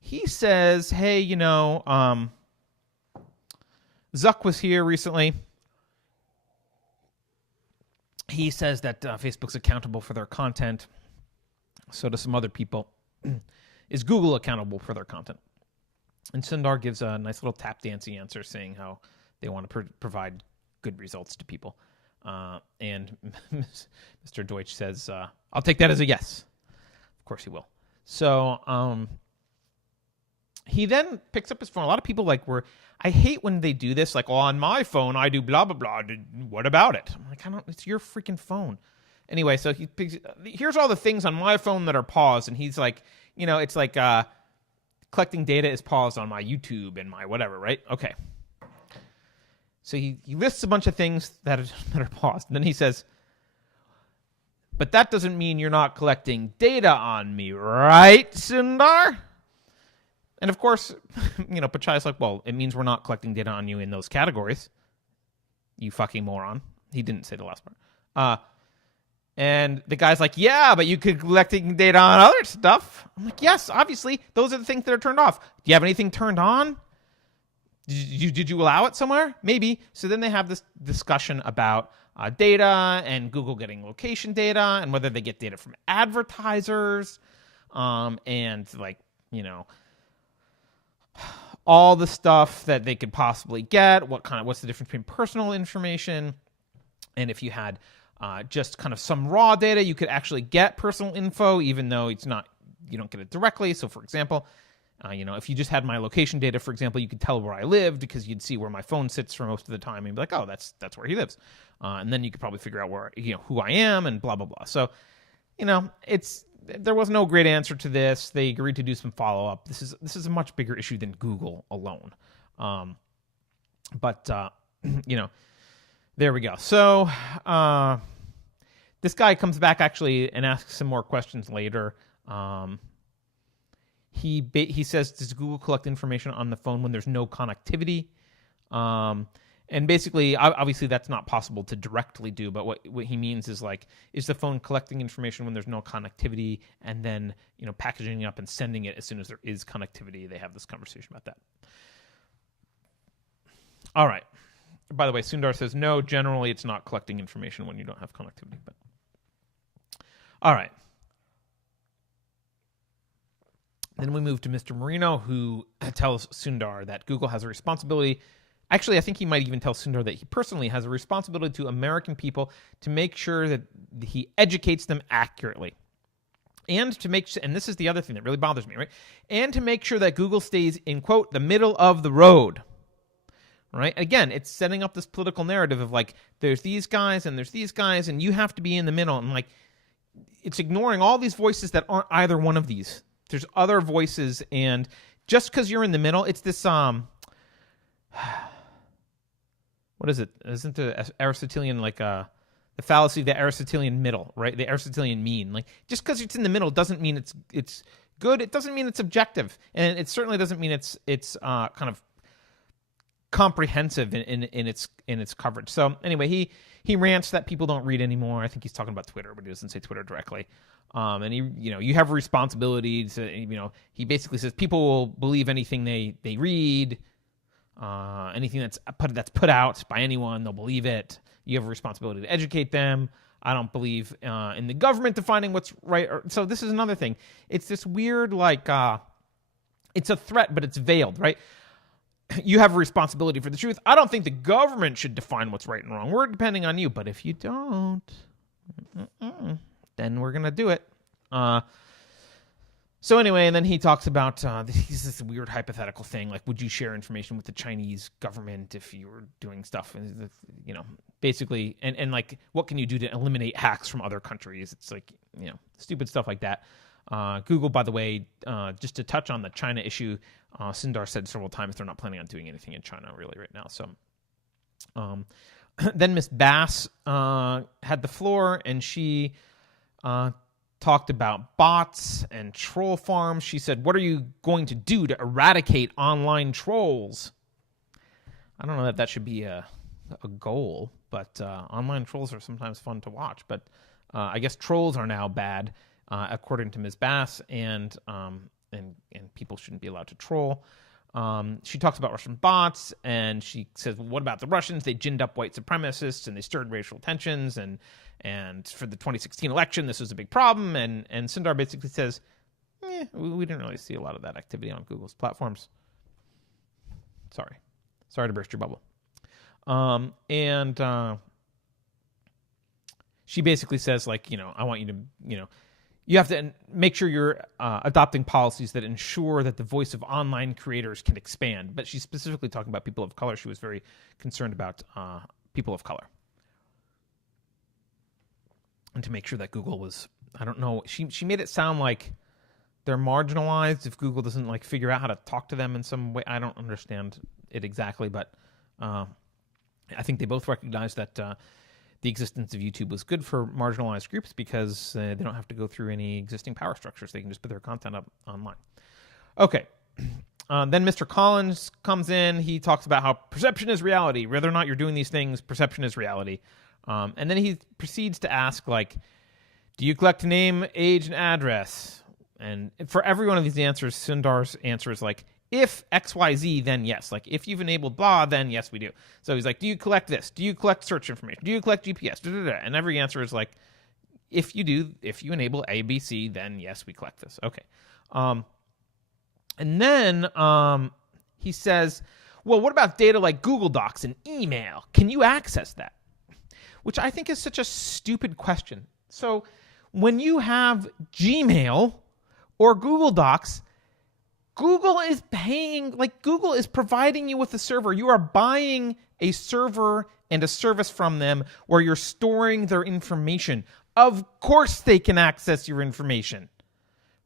he says, hey, Zuck was here recently. He says that Facebook's accountable for their content. So do some other people. Is Google accountable for their content? And Sundar gives a nice little tap dancey answer saying how they want to provide good results to people. And Mr. Deutsch says, I'll take that as a yes. Of course he will. So he then picks up his phone. A lot of people I hate when they do this, like, oh, on my phone I do blah, blah, blah. What about it? I'm like, it's your freaking phone. Anyway, so he picks, here's all the things on my phone that are paused. And he's like, it's like collecting data is paused on my YouTube and my whatever, right? Okay. So he lists a bunch of things that are paused. And then he says, but that doesn't mean you're not collecting data on me, right, Sundar? And of course, Pichai's like, well, it means we're not collecting data on you in those categories. You fucking moron. He didn't say the last part. And the guy's like, yeah, but you could collecting data on other stuff. I'm like, yes, obviously. Those are the things that are turned off. Do you have anything turned on? Did you allow it somewhere? Maybe. So then they have this discussion about data and Google getting location data and whether they get data from advertisers and all the stuff that they could possibly get. What's the difference between personal information and if you had just kind of some raw data, you could actually get personal info, even though you don't get it directly. So, for example, if you just had my location data, for example, you could tell where I lived because you'd see where my phone sits for most of the time and be like, oh, that's where he lives. And then you could probably figure out who I am and blah, blah, blah. So, there was no great answer to this. They agreed to do some follow-up. This is a much bigger issue than Google alone. But there we go. So, this guy comes back actually and asks some more questions later. He says, does Google collect information on the phone when there's no connectivity? And basically, obviously, that's not possible to directly do. But what he means is is the phone collecting information when there's no connectivity, and then packaging it up and sending it as soon as there is connectivity? They have this conversation about that. All right. By the way, Sundar says no. Generally, it's not collecting information when you don't have connectivity. But all right. Then we move to Mr. Marino, who tells Sundar that Google has a responsibility. Actually, I think he might even tell Sundar that he personally has a responsibility to American people to make sure that he educates them accurately. And this is the other thing that really bothers me, right? And to make sure that Google stays in, quote, the middle of the road. Right? Again, it's setting up this political narrative of there's these guys and there's these guys, and you have to be in the middle. And it's ignoring all these voices that aren't either one of these. There's other voices, and just because you're in the middle, it's this what is it? Isn't the Aristotelian the fallacy of the Aristotelian middle, right? The Aristotelian mean. Just because it's in the middle doesn't mean it's good. It doesn't mean it's objective, and it certainly doesn't mean it's kind of comprehensive in its coverage. So anyway, he rants that people don't read anymore. I think he's talking about Twitter, but he doesn't say Twitter directly. And you have a responsibility to, he basically says people will believe anything they read, anything that's put out by anyone, they'll believe it. You have a responsibility to educate them. I don't believe in the government defining what's right. So this is another thing. It's this weird, it's a threat, but it's veiled, right? You have a responsibility for the truth. I don't think the government should define what's right and wrong. We're depending on you. But if you don't, then we're going to do it. So anyway, and then he talks about this weird hypothetical thing, would you share information with the Chinese government if you were doing stuff, basically, and what can you do to eliminate hacks from other countries? It's stupid stuff like that. Google, by the way, just to touch on the China issue, Sundar said several times they're not planning on doing anything in China really right now. So then Miss Bass had the floor, and she talked about bots and troll farms. She said, what are you going to do to eradicate online trolls? I don't know that should be a goal, but online trolls are sometimes fun to watch. But I guess trolls are now bad, according to Ms. Bass, and people shouldn't be allowed to troll. She talks about Russian bots, and she says, well, what about the Russians? They ginned up white supremacists, and they stirred racial tensions, and for the 2016 election, this was a big problem. And Sundar basically says, we didn't really see a lot of that activity on Google's platforms. Sorry to burst your bubble. And she basically says, I want you to, you have to make sure you're adopting policies that ensure that the voice of online creators can expand. But she's specifically talking about people of color. She was very concerned about people of color. And to make sure that Google was, I don't know, she made it sound like they're marginalized if Google doesn't figure out how to talk to them in some way. I don't understand it exactly, but I think they both recognize that the existence of YouTube was good for marginalized groups because they don't have to go through any existing power structures. They can just put their content up online. Okay. Then Mr. Collins comes in. He talks about how perception is reality. Whether or not you're doing these things, perception is reality. And then he proceeds to ask, like, do you collect name, age, and address? And for every one of these answers, Sundar's answer is like, if XYZ, then yes. Like, if you've enabled blah, then yes, we do. So he's like, do you collect this? Do you collect search information? Do you collect GPS? Da, da, da. And every answer is like, if you enable A, B, C, then yes, we collect this. Okay. And then he says, well, what about data like Google Docs and email? Can you access that? Which I think is such a stupid question. So when you have Gmail or Google Docs, Google is paying, like Google is providing you with a server. You are buying a server and a service from them where you're storing their information. Of course they can access your information,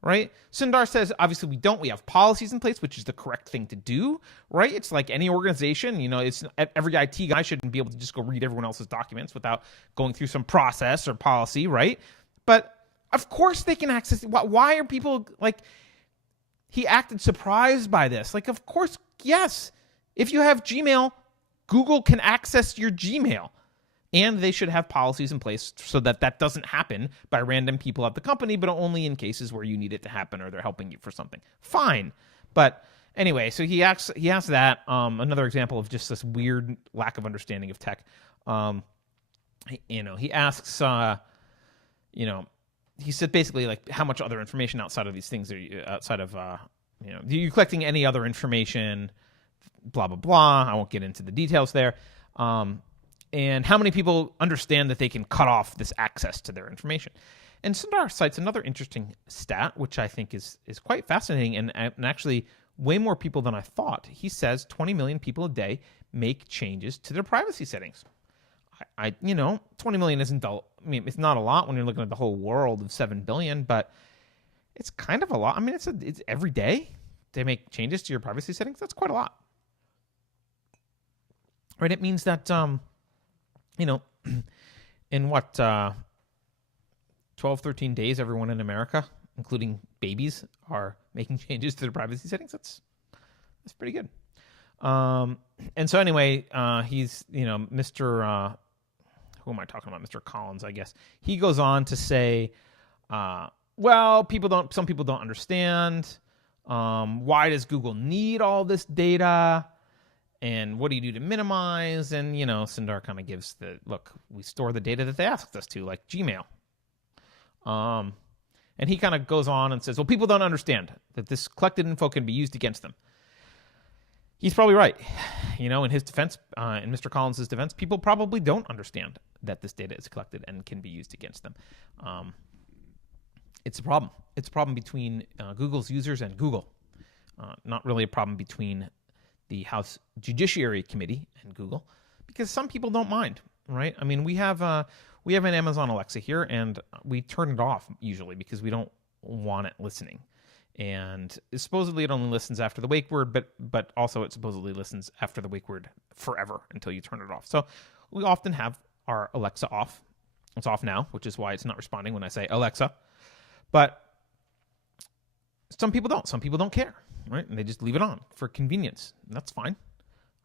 right? Sundar says, obviously we don't. We have policies in place, which is the correct thing to do, right? It's like any organization, it's every IT guy shouldn't be able to just go read everyone else's documents without going through some process or policy, right? But of course they can access it. Why are people like... He acted surprised by this. Like, of course, yes. If you have Gmail, Google can access your Gmail. And they should have policies in place so that that doesn't happen by random people at the company, but only in cases where you need it to happen or they're helping you for something. Fine. But anyway, so he asks that. Another example of just this weird lack of understanding of tech. He asks, he said basically like how much other information outside of these things are you, outside of are you collecting any other information, blah blah blah. I won't get into the details there. And how many people understand that they can cut off this access to their information? And Sundar cites another interesting stat, which I think is quite fascinating and actually way more people than I thought. He says 20 million people a day make changes to their privacy settings. 20 million isn't it's not a lot when you're looking at the whole world of 7 billion, but it's kind of a lot. I mean, it's every day they make changes to your privacy settings. That's quite a lot, right? It means that, in what, 12, 13 days, everyone in America, including babies, are making changes to their privacy settings. That's pretty good. And so anyway, he's, Mr. Who am I talking about? Mr. Collins, I guess. He goes on to say, some people don't understand. Why does Google need all this data? And what do you do to minimize? And, Sundar kind of gives look, we store the data that they asked us to, like Gmail. And he kind of goes on and says, well, people don't understand that this collected info can be used against them. He's probably right. In his defense, in Mr. Collins' defense, people probably don't understand that this data is collected and can be used against them. It's a problem. It's a problem between Google's users and Google. Not really a problem between the House Judiciary Committee and Google, because some people don't mind, right? I mean, we have an Amazon Alexa here, and we turn it off usually because we don't want it listening. And supposedly it only listens after the wake word, but also it supposedly listens after the wake word forever until you turn it off. So we often have our Alexa off. It's off now, which is why it's not responding when I say Alexa. But some people don't. Some people don't care, right? And they just leave it on for convenience. And that's fine.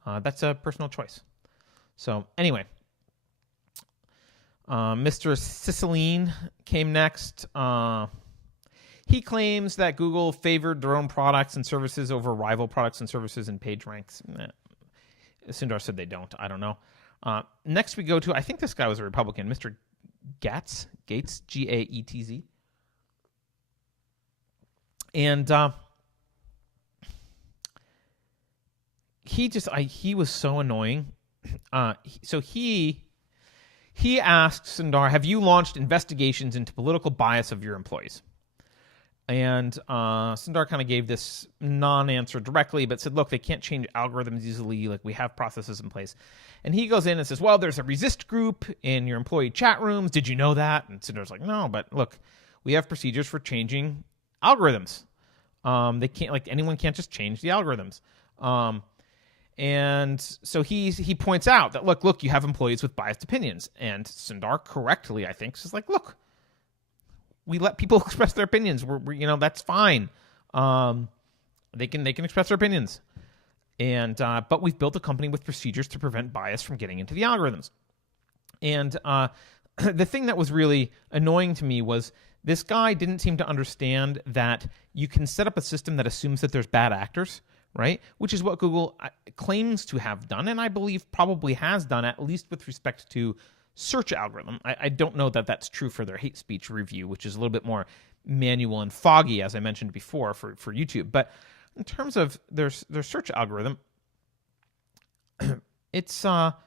That's a personal choice. So anyway, Mr. Cicilline came next. He claims that Google favored their own products and services over rival products and services in page ranks. Sundar said they don't. I don't know. Next we go to, I think this guy was a Republican, Mr. Gates, Gaetz. And he was so annoying. So he asked Sundar, have you launched investigations into political bias of your employees? And Sundar kind of gave this non-answer directly, but said, look, they can't change algorithms easily. Like, we have processes in place. And he goes in and says, well, there's a resist group in your employee chat rooms. Did you know that? And Sundar's like, no, but look, we have procedures for changing algorithms. They can't, like, anyone can't just change the algorithms. And so he points out that, look, you have employees with biased opinions. And Sundar correctly, I think, says, like, look, we let people express their opinions. We're that's fine. They can express their opinions. And but we've built a company with procedures to prevent bias from getting into the algorithms. And the thing that was really annoying to me was this guy didn't seem to understand that you can set up a system that assumes that there's bad actors, right? Which is what Google claims to have done, and I believe probably has done, at least with respect to search algorithm. I don't know that that's true for their hate speech review, which is a little bit more manual and foggy, as I mentioned before, for YouTube. But in terms of their search algorithm, it's not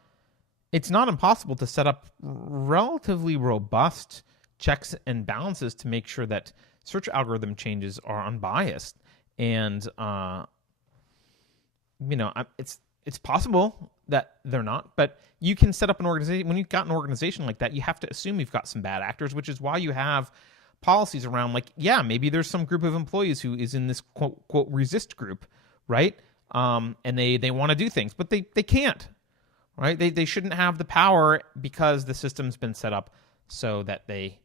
impossible to set up relatively robust checks and balances to make sure that search algorithm changes are unbiased. And it's possible that they're not, but you can set up an organization. When you've got an organization like that, you have to assume you've got some bad actors, which is why you have policies around, like, yeah, maybe there's some group of employees who is in this quote resist group, right? And they want to do things, but they can't, right? They shouldn't have the power because the system's been set up so that they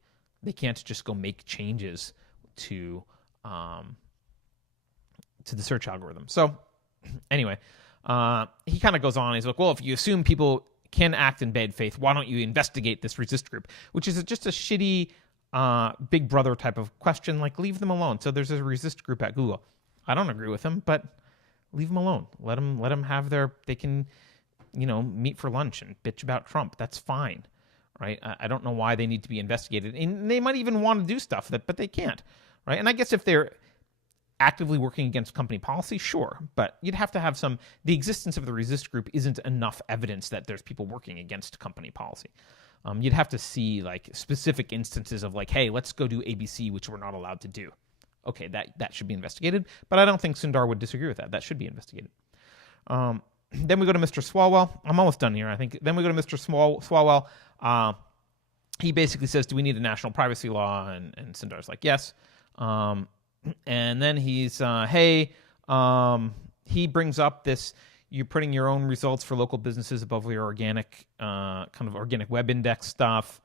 can't just go make changes to the search algorithm. So anyway, he kind of goes on. He's like, well, if you assume people can act in bad faith, why don't you investigate this resist group? Which is just a shitty Big Brother type of question. Like, leave them alone. So there's a resist group at Google. I don't agree with him, but leave them alone. Let them have they can, meet for lunch and bitch about Trump. That's fine, right? I don't know why they need to be investigated. And they might even want to do stuff but they can't, right? And I guess if they're actively working against company policy, sure, but you'd have to have the existence of the resist group isn't enough evidence that there's people working against company policy. You'd have to see like specific instances of like, hey, let's go do ABC, which we're not allowed to do. Okay, that should be investigated, but I don't think Sundar would disagree with that. That should be investigated. Then we go to Mr. Swalwell. I'm almost done here, I think. Then we go to Mr. Swalwell. He basically says, do we need a national privacy law? And Sundar's like, yes. And then he's, he brings up this, you're putting your own results for local businesses above your organic, kind of organic web index stuff.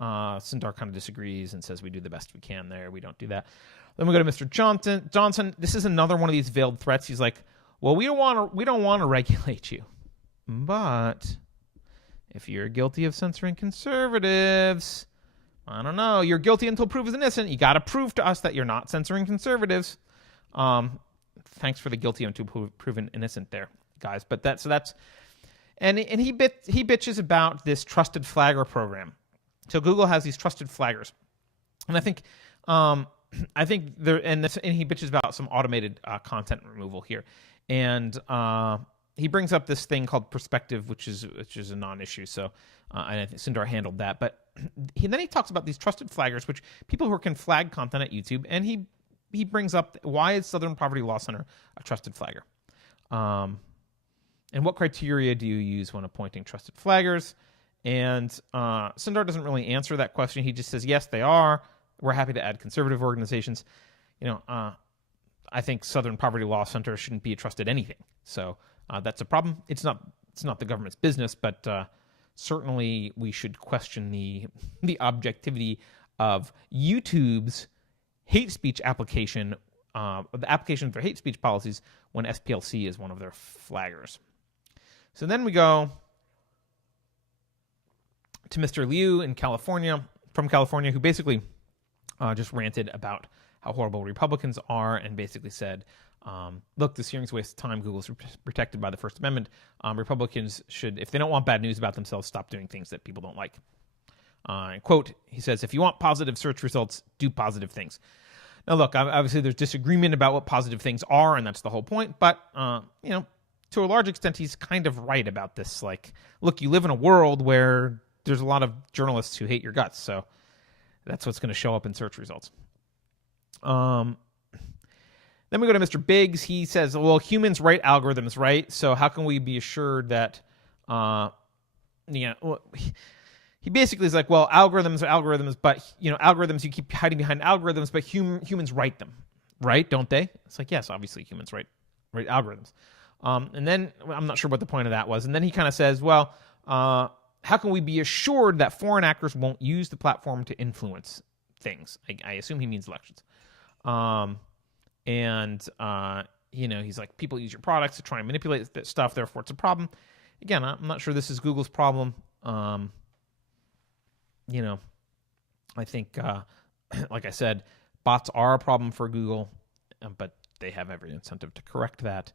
Sundar kind of disagrees and says we do the best we can there. We don't do that. Then we go to Mr. Johnson. This is another one of these veiled threats. He's like, well, we don't want to regulate you, but if you're guilty of censoring conservatives, I don't know, you're guilty until proven innocent. You got to prove to us that you're not censoring conservatives. Thanks for the guilty until proven innocent there, guys. But that's and he bitches about this trusted flagger program. So Google has these trusted flaggers, and I think there and he bitches about some automated content removal here, and he brings up this thing called perspective, which is a non-issue. So I think Sundar handled that, but then he talks about these trusted flaggers, which people who can flag content at YouTube, and he brings up why is Southern Poverty Law Center a trusted flagger, and what criteria do you use when appointing trusted flaggers? And Sundar doesn't really answer that question. He just says, yes, they are. We're happy to add conservative organizations. I think Southern Poverty Law Center shouldn't be a trusted anything. So that's a problem. It's not the government's business, but certainly we should question the objectivity of YouTube's hate speech application, the application for hate speech policies when SPLC is one of their flaggers. So then we go to Mr. Liu from California, who basically just ranted about how horrible Republicans are and basically said, look, this hearing's a waste of time. Google's protected by the First Amendment. Republicans should, if they don't want bad news about themselves, stop doing things that people don't like. Quote, he says, if you want positive search results, do positive things. Now, look, obviously there's disagreement about what positive things are, and that's the whole point. But, to a large extent, he's kind of right about this. Like, look, you live in a world where there's a lot of journalists who hate your guts. So that's what's going to show up in search results. Then we go to Mr. Biggs. He says, well, humans write algorithms, right? So how can we be assured that, he basically is like, well, algorithms are algorithms, but, algorithms, you keep hiding behind algorithms, but humans write them, right? Don't they? It's like, yes, obviously humans write algorithms. And then I'm not sure what the point of that was. And then he kind of says, well, how can we be assured that foreign actors won't use the platform to influence things? I assume he means elections. He's like, people use your products to try and manipulate that stuff, therefore it's a problem. Again, I'm not sure this is Google's problem. I think, like I said, bots are a problem for Google, but they have every incentive to correct that.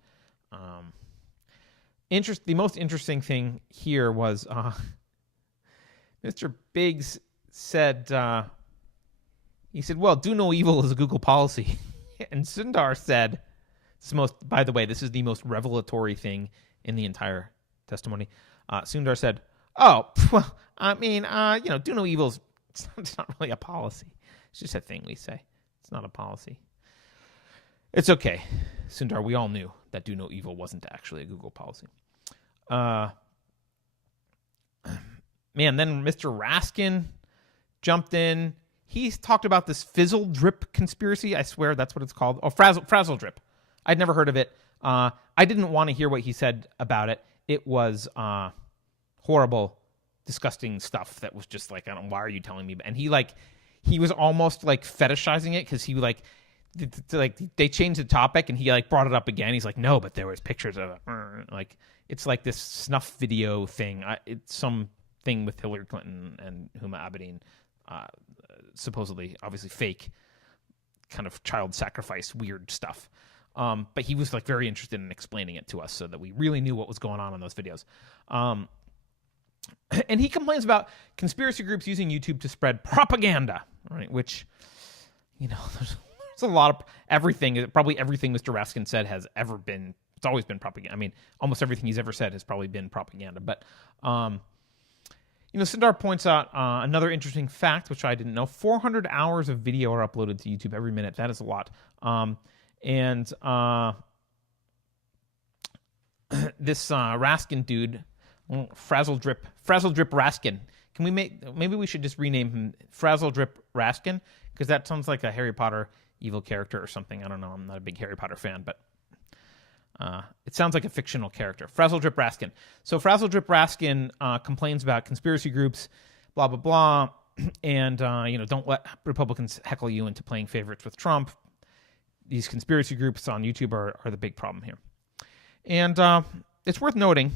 The most interesting thing here was Mr. Biggs said, well, do no evil is a Google policy. And Sundar said, by the way, this is the most revelatory thing in the entire testimony. Sundar said, do no evil is it's not really a policy. It's just a thing we say. It's not a policy. It's okay, Sundar. We all knew that do no evil wasn't actually a Google policy. Then Mr. Raskin jumped in. He's talked about this fizzle drip conspiracy. I swear that's what it's called. Oh, frazzle drip. I'd never heard of it. I didn't want to hear what he said about it. It was horrible, disgusting stuff that was just like, why are you telling me? And he was almost like fetishizing it because he they changed the topic and he brought it up again. He's like, no, but there was pictures of it. It's like this snuff video thing. It's some thing with Hillary Clinton and Huma Abedin, supposedly, obviously fake, kind of child sacrifice, weird stuff. But he was very interested in explaining it to us so that we really knew what was going on in those videos. And he complains about conspiracy groups using YouTube to spread propaganda, right? Which, there's a lot of everything. Probably everything Mr. Raskin said has ever been. It's always been propaganda. I mean, almost everything he's ever said has probably been propaganda. But, Sundar points out another interesting fact, which I didn't know. 400 hours of video are uploaded to YouTube every minute. That is a lot. This Raskin dude, Frazzle Drip Raskin. Can we maybe we should just rename him Frazzle Drip Raskin, because that sounds like a Harry Potter evil character or something. I don't know. I'm not a big Harry Potter fan, but it sounds like a fictional character. Frazzle Drip Raskin. So Frazzle Drip Raskin complains about conspiracy groups, blah blah blah, and don't let Republicans heckle you into playing favorites with Trump. These conspiracy groups on YouTube are the big problem here. And it's worth noting.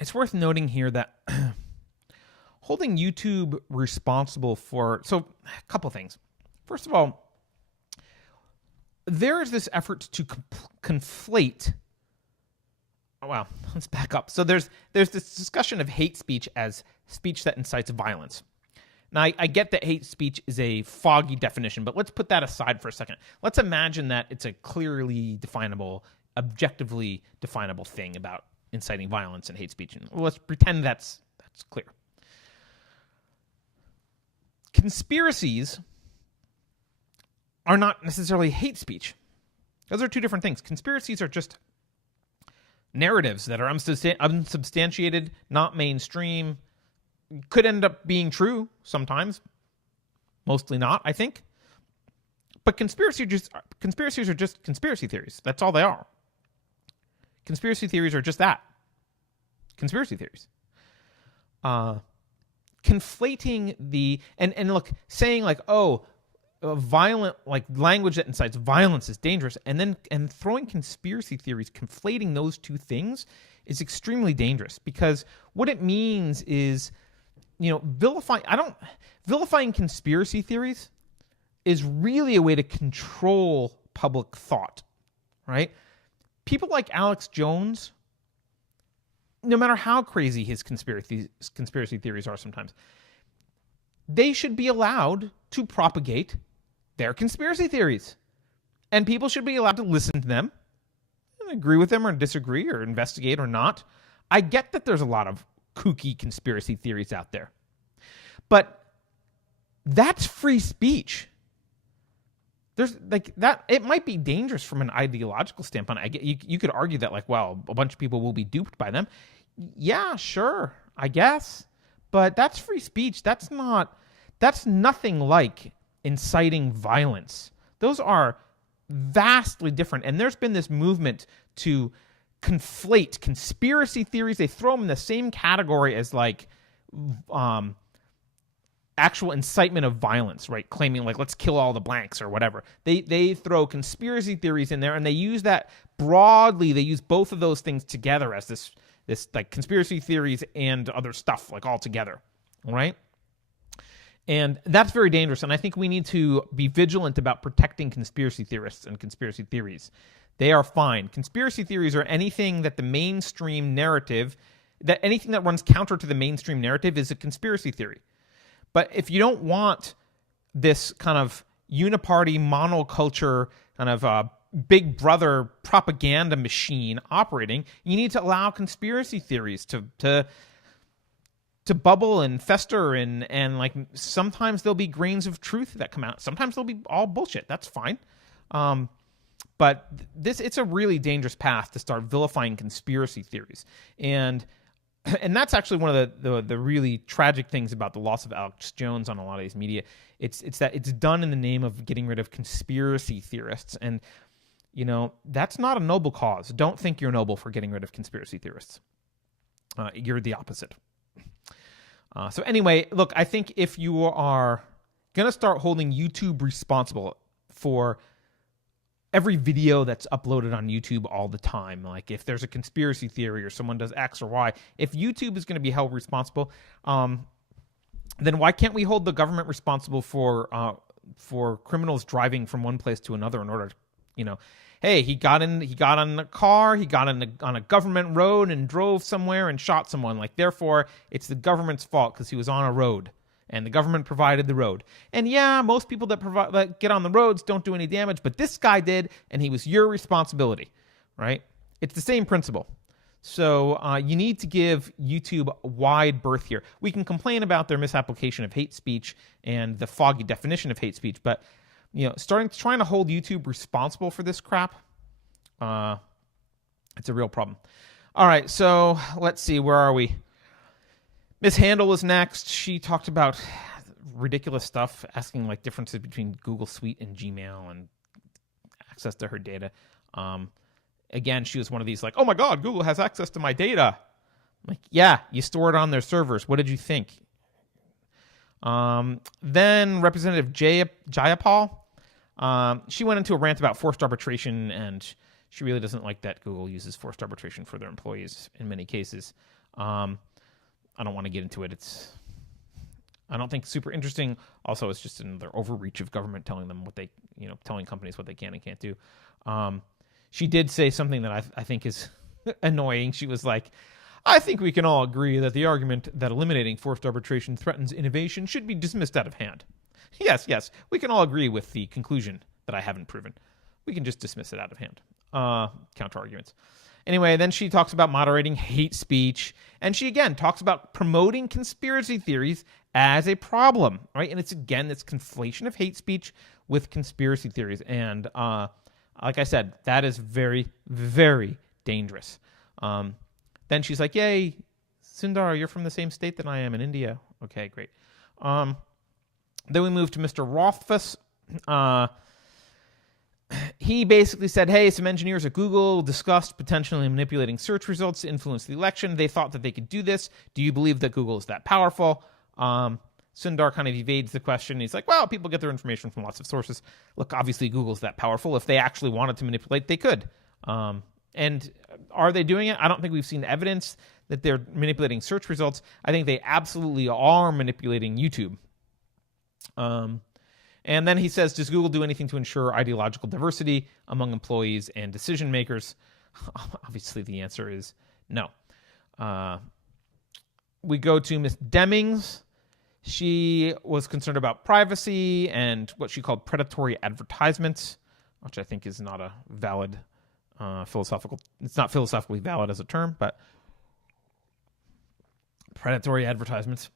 It's worth noting here that holding YouTube responsible for... So, a couple things. First of all, there is this effort to conflate... Well, let's back up. So there's this discussion of hate speech as speech that incites violence. Now, I get that hate speech is a foggy definition, but let's put that aside for a second. Let's imagine that it's a clearly definable, objectively definable thing about inciting violence and hate speech. And let's pretend that's clear. Conspiracies are not necessarily hate speech. Those are two different things. Conspiracies are just narratives that are unsubstantiated, not mainstream, could end up being true sometimes, mostly not, I think. But conspiracies are just conspiracy theories. That's all they are. Conspiracy theories are just that. Conspiracy theories. Conflating the and look, saying violent language that incites violence is dangerous, and throwing conspiracy theories, conflating those two things is extremely dangerous, because what it means is vilifying conspiracy theories is really a way to control public thought, right? People like Alex Jones, no matter how crazy his conspiracy theories are sometimes, they should be allowed to propagate their conspiracy theories. And people should be allowed to listen to them and agree with them or disagree or investigate or not. I get that there's a lot of kooky conspiracy theories out there, but that's free speech. There's that. It might be dangerous from an ideological standpoint. I get you could argue that a bunch of people will be duped by them. Yeah, sure, I guess, but that's free speech. That's nothing like inciting violence. Those are vastly different. And there's been this movement to conflate conspiracy theories. They throw them in the same category as like actual incitement of violence, right? Claiming like, let's kill all the blanks or whatever. They throw conspiracy theories in there, and they use that broadly. They use both of those things together as this like conspiracy theories and other stuff like all together, right? And that's very dangerous. And I think we need to be vigilant about protecting conspiracy theorists and conspiracy theories. They are fine. Conspiracy theories are anything that the mainstream narrative, that anything that runs counter to the mainstream narrative is a conspiracy theory. But if you don't want this kind of uniparty monoculture kind of big brother propaganda machine operating, you need to allow conspiracy theories to bubble and fester, and like sometimes there'll be grains of truth that come out. Sometimes they'll be all bullshit. That's fine. But it's a really dangerous path to start vilifying conspiracy theories. And that's actually one of the really tragic things about the loss of Alex Jones on a lot of these media. It's that it's done in the name of getting rid of conspiracy theorists. And, you know, that's not a noble cause. Don't think you're noble for getting rid of conspiracy theorists. You're the opposite. So anyway, look, I think if you are going to start holding YouTube responsible for every video that's uploaded on YouTube all the time, like if there's a conspiracy theory or someone does X or Y, if YouTube is going to be held responsible, then why can't we hold the government responsible for criminals driving from one place to another in order to, you know, hey, he got on a car, he got on a government road and drove somewhere and shot someone. Like, therefore, it's the government's fault because he was on a road and the government provided the road. And yeah, most people that get on the roads don't do any damage, but this guy did, and he was your responsibility, right? It's the same principle. So you need to give YouTube wide berth here. We can complain about their misapplication of hate speech and the foggy definition of hate speech, but you know, trying to hold YouTube responsible for this crap, it's a real problem. All right, so let's see, where are we? Miss Handel was next. She talked about ridiculous stuff, asking like differences between Google Suite and Gmail and access to her data. Again, she was one of these like, oh my God, Google has access to my data. I'm like, yeah, you store it on their servers. What did you think? Then Representative Jayapal, she went into a rant about forced arbitration, and she really doesn't like that Google uses forced arbitration for their employees in many cases. I don't want to get into it. I don't think super interesting. Also, it's just another overreach of government telling them what they, telling companies what they can and can't do. She did say something that I think is annoying. She was like, I think we can all agree that the argument that eliminating forced arbitration threatens innovation should be dismissed out of hand. Yes, we can all agree with the conclusion that I haven't proven. We can just dismiss it out of hand. Counter arguments. Anyway, then she talks about moderating hate speech, and she again talks about promoting conspiracy theories as a problem, right? And it's again this conflation of hate speech with conspiracy theories, and like I said, that is very, very dangerous. Then she's like, yay, Sundar, you're from the same state that I am in India. Okay, great. Then we move to Mr. Rothfuss. He basically said, hey, some engineers at Google discussed potentially manipulating search results to influence the election. They thought that they could do this. Do you believe that Google is that powerful? Sundar kind of evades the question. He's like, well, people get their information from lots of sources. Look, obviously Google's that powerful. If they actually wanted to manipulate, they could. And are they doing it? I don't think we've seen evidence that they're manipulating search results. I think they absolutely are manipulating YouTube. And then he says, does Google do anything to ensure ideological diversity among employees and decision makers? Obviously, the answer is no. We go to Ms. Demings. She was concerned about privacy and what she called predatory advertisements, which I think is not a valid philosophical. It's not philosophically valid as a term, but predatory advertisements.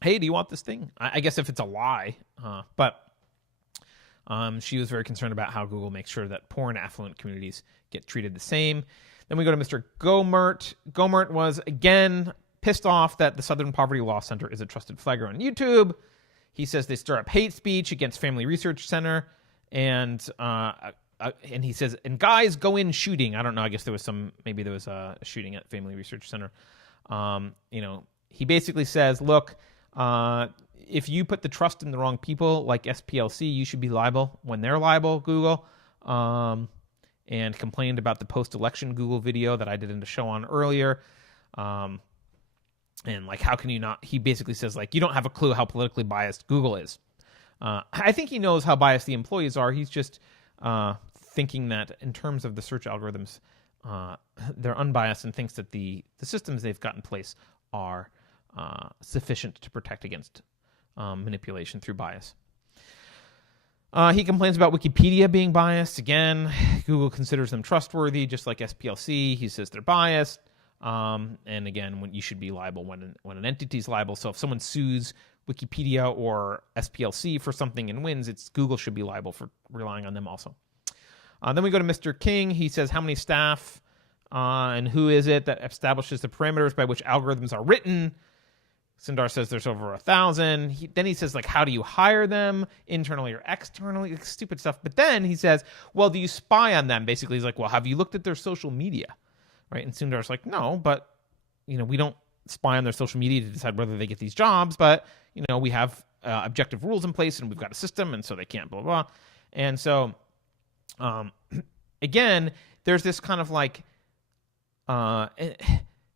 Hey, do you want this thing? I guess if it's a lie, but she was very concerned about how Google makes sure that poor and affluent communities get treated the same. Then we go to Mr. Gomert. Gomert was, again, pissed off that the Southern Poverty Law Center is a trusted flagger on YouTube. He says they stir up hate speech against Family Research Center. And and he says, and guys go in shooting. I don't know. I guess maybe there was a shooting at Family Research Center. He basically says, look, if you put the trust in the wrong people, like SPLC, you should be liable when they're liable, Google. And complained about the post-election Google video that I did in the show on earlier. And like, how can you not? He basically says, like, you don't have a clue how politically biased Google is. I think he knows how biased the employees are. He's just thinking that in terms of the search algorithms, they're unbiased, and thinks that the systems they've got in place are sufficient to protect against manipulation through bias. He complains about Wikipedia being biased. Again, Google considers them trustworthy, just like SPLC. He says they're biased. And again, when you should be liable when an entity is liable. So if someone sues Wikipedia or SPLC for something and wins, Google should be liable for relying on them also. Then we go to Mr. King. He says, how many staff and who is it that establishes the parameters by which algorithms are written? Sundar says there's over 1,000. Then he says, like, how do you hire them, internally or externally? Like, stupid stuff. But then he says, well, do you spy on them? Basically, he's like, well, have you looked at their social media? Right? And Sundar's like, no, but, we don't spy on their social media to decide whether they get these jobs. But, we have objective rules in place, and we've got a system, and so they can't blah, blah. And so, again, there's this kind of like...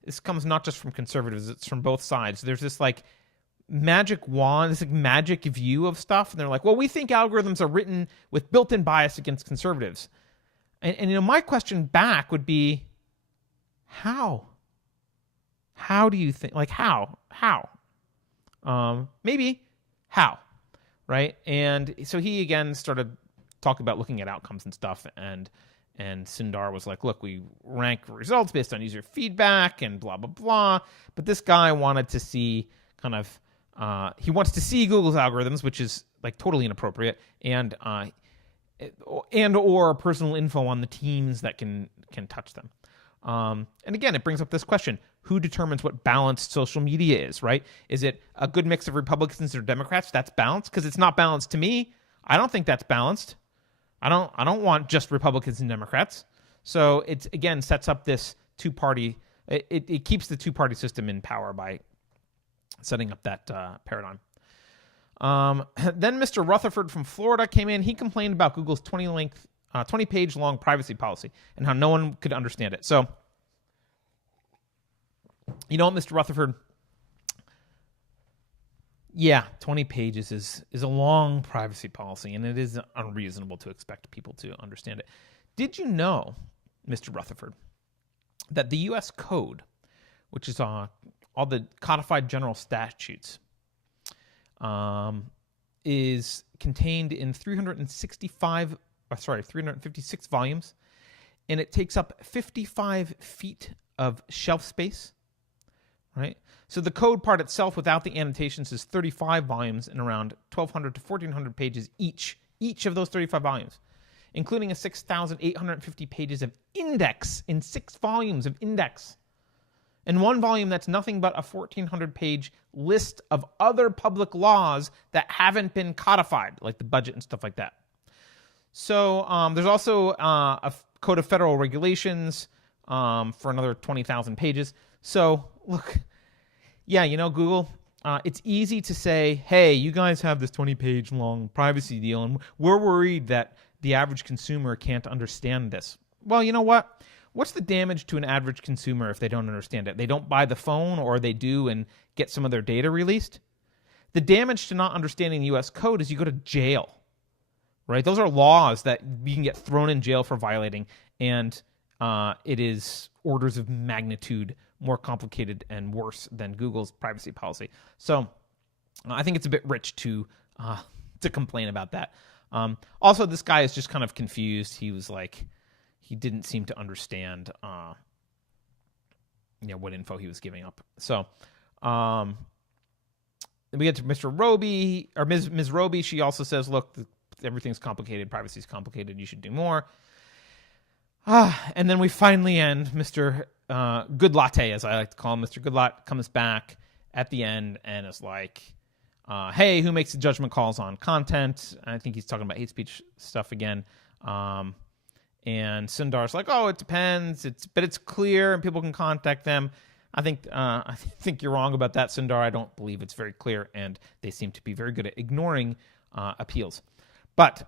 this comes not just from conservatives, it's from both sides. There's this like magic wand, this like magic view of stuff. And they're like, well, we think algorithms are written with built-in bias against conservatives. And my question back would be, how? How do you think, like how? Maybe how, right? And so he again started talking about looking at outcomes and stuff, and Sundar was like, look, we rank results based on user feedback and blah, blah, blah. But this guy wanted to see he wants to see Google's algorithms, which is like totally inappropriate, and or personal info on the teams that can touch them. And again, it brings up this question: who determines what balanced social media is? Right? Is it a good mix of Republicans or Democrats? That's balanced, because it's not balanced to me. I don't think that's balanced. I don't want just Republicans and Democrats. So it again sets up this two-party. It keeps the two-party system in power by setting up that paradigm. Then Mr. Rutherford from Florida came in. He complained about Google's 20-page long privacy policy and how no one could understand it. So, Mr. Rutherford, yeah, 20 pages is a long privacy policy, and it is unreasonable to expect people to understand it. Did you know, Mr. Rutherford, that the U.S. Code, which is all the codified general statutes, is contained in 356 volumes, and it takes up 55 feet of shelf space, right? So the code part itself, without the annotations, is 35 volumes and around 1,200 to 1,400 pages each of those 35 volumes, including a 6,850 pages of index in 6 volumes of index. And one volume that's nothing but a 1,400-page list of other public laws that haven't been codified, like the budget and stuff like that. So there's also a Code of Federal Regulations for another 20,000 pages. So, look... Yeah, Google, it's easy to say, hey, you guys have this 20-page long privacy deal, and we're worried that the average consumer can't understand this. Well, you know what? What's the damage to an average consumer if they don't understand it? They don't buy the phone, or they do and get some of their data released? The damage to not understanding the U.S. code is you go to jail, right? Those are laws that you can get thrown in jail for violating, and it is orders of magnitude more complicated and worse than Google's privacy policy. So I think it's a bit rich to complain about that. Also, this guy is just kind of confused. He was like, he didn't seem to understand what info he was giving up. So then we get to Mr. Roby, or Ms. Roby. She also says, look, everything's complicated. Privacy's complicated. You should do more. And then we finally end. Mr. Good Latte, as I like to call him, Mr. Goodlot, comes back at the end and is like, hey, who makes the judgment calls on content? I think he's talking about hate speech stuff again. And Sundar's like, oh, it depends. But it's clear and people can contact them. I think you're wrong about that, Sundar. I don't believe it's very clear, and they seem to be very good at ignoring appeals,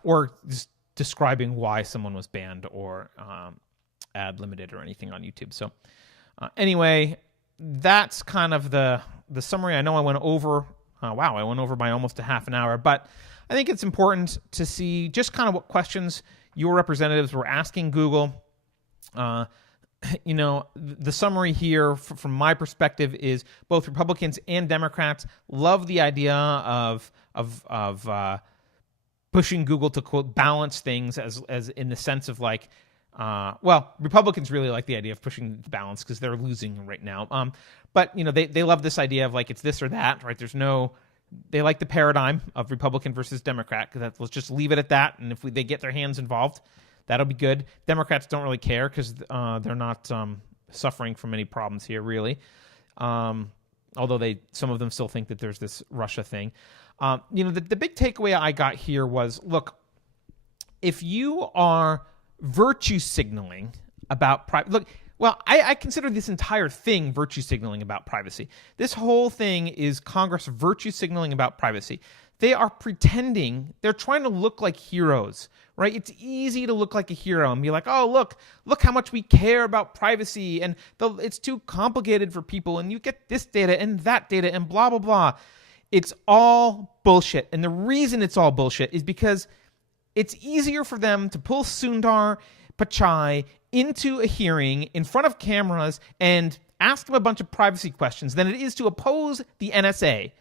or just describing why someone was banned or ad limited or anything on YouTube. So anyway, that's kind of the summary. I know I went over. I went over by almost a half an hour, but I think it's important to see just kind of what questions your representatives were asking Google. The summary here from my perspective is both Republicans and Democrats love the idea of pushing Google to, quote, balance things as in the sense of like, Republicans really like the idea of pushing the balance because they're losing right now. But they love this idea of like it's this or that, right? They like the paradigm of Republican versus Democrat because let's just leave it at that. And if they get their hands involved, that'll be good. Democrats don't really care because they're not suffering from any problems here, really. Although some of them still think that there's this Russia thing. The big takeaway I got here was, look, if you are virtue signaling about I consider this entire thing virtue signaling about privacy. This whole thing is Congress virtue signaling about privacy. They are pretending, they're trying to look like heroes, right? It's easy to look like a hero and be like, oh, look how much we care about privacy, and it's too complicated for people, and you get this data and that data and blah, blah, blah. It's all bullshit. And the reason it's all bullshit is because it's easier for them to pull Sundar Pichai into a hearing in front of cameras and ask him a bunch of privacy questions than it is to oppose the NSA.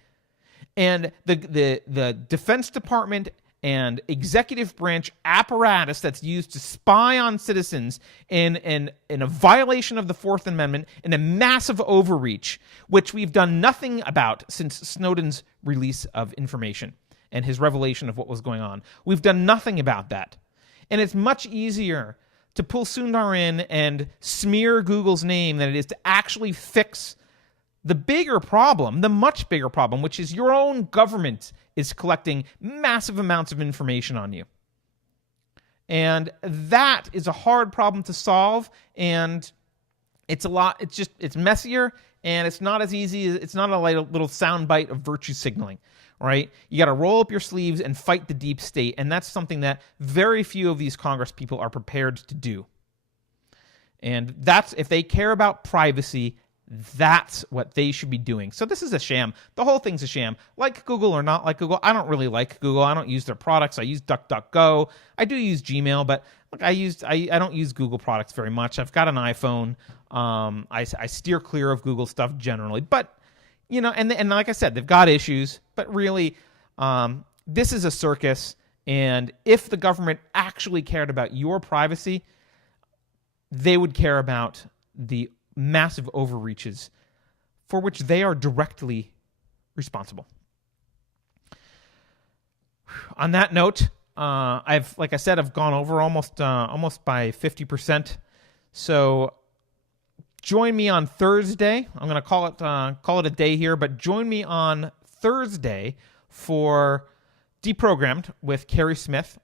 And the Defense Department and executive branch apparatus that's used to spy on citizens in a violation of the Fourth Amendment and a massive overreach, which we've done nothing about since Snowden's release of information and his revelation of what was going on. We've done nothing about that. And it's much easier to pull Sundar in and smear Google's name than it is to actually fix the bigger problem, the much bigger problem, which is your own government is collecting massive amounts of information on you. And that is a hard problem to solve, and it's messier, and it's not as easy. It's not a little soundbite of virtue signaling, right? You got to roll up your sleeves and fight the deep state, and that's something that very few of these Congress people are prepared to do. And that's, if they care about privacy, that's what they should be doing. So this is a sham. The whole thing's a sham. Like Google or not like Google, I don't really like Google. I don't use their products. I use DuckDuckGo. I do use Gmail, but look, I don't use Google products very much. I've got an iPhone. I steer clear of Google stuff generally. But, and like I said, they've got issues. But really, this is a circus. And if the government actually cared about your privacy, they would care about the massive overreaches for which they are directly responsible. On that note, I've gone over almost by 50%. So join me on Thursday. I'm going to call it a day here, but join me on Thursday for Deprogrammed with Carrie Smith.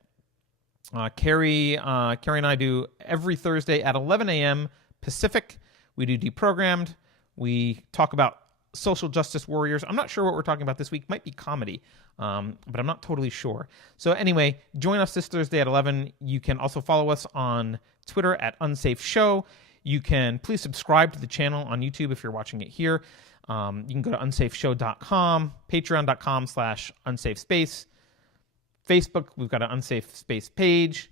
Carrie and I do every Thursday at 11 a.m. Pacific. We do Deprogrammed. We talk about social justice warriors. I'm not sure what we're talking about this week. Might be comedy, but I'm not totally sure. So anyway, join us this Thursday at 11. You can also follow us on Twitter at Unsafe Show. You can please subscribe to the channel on YouTube if you're watching it here. You can go to unsafeshow.com, patreon.com/unsafespace. Facebook, we've got an Unsafe Space page.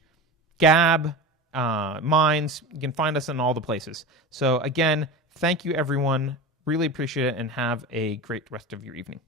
Gab, Minds, you can find us in all the places. So again, thank you everyone. Really appreciate it, and have a great rest of your evening.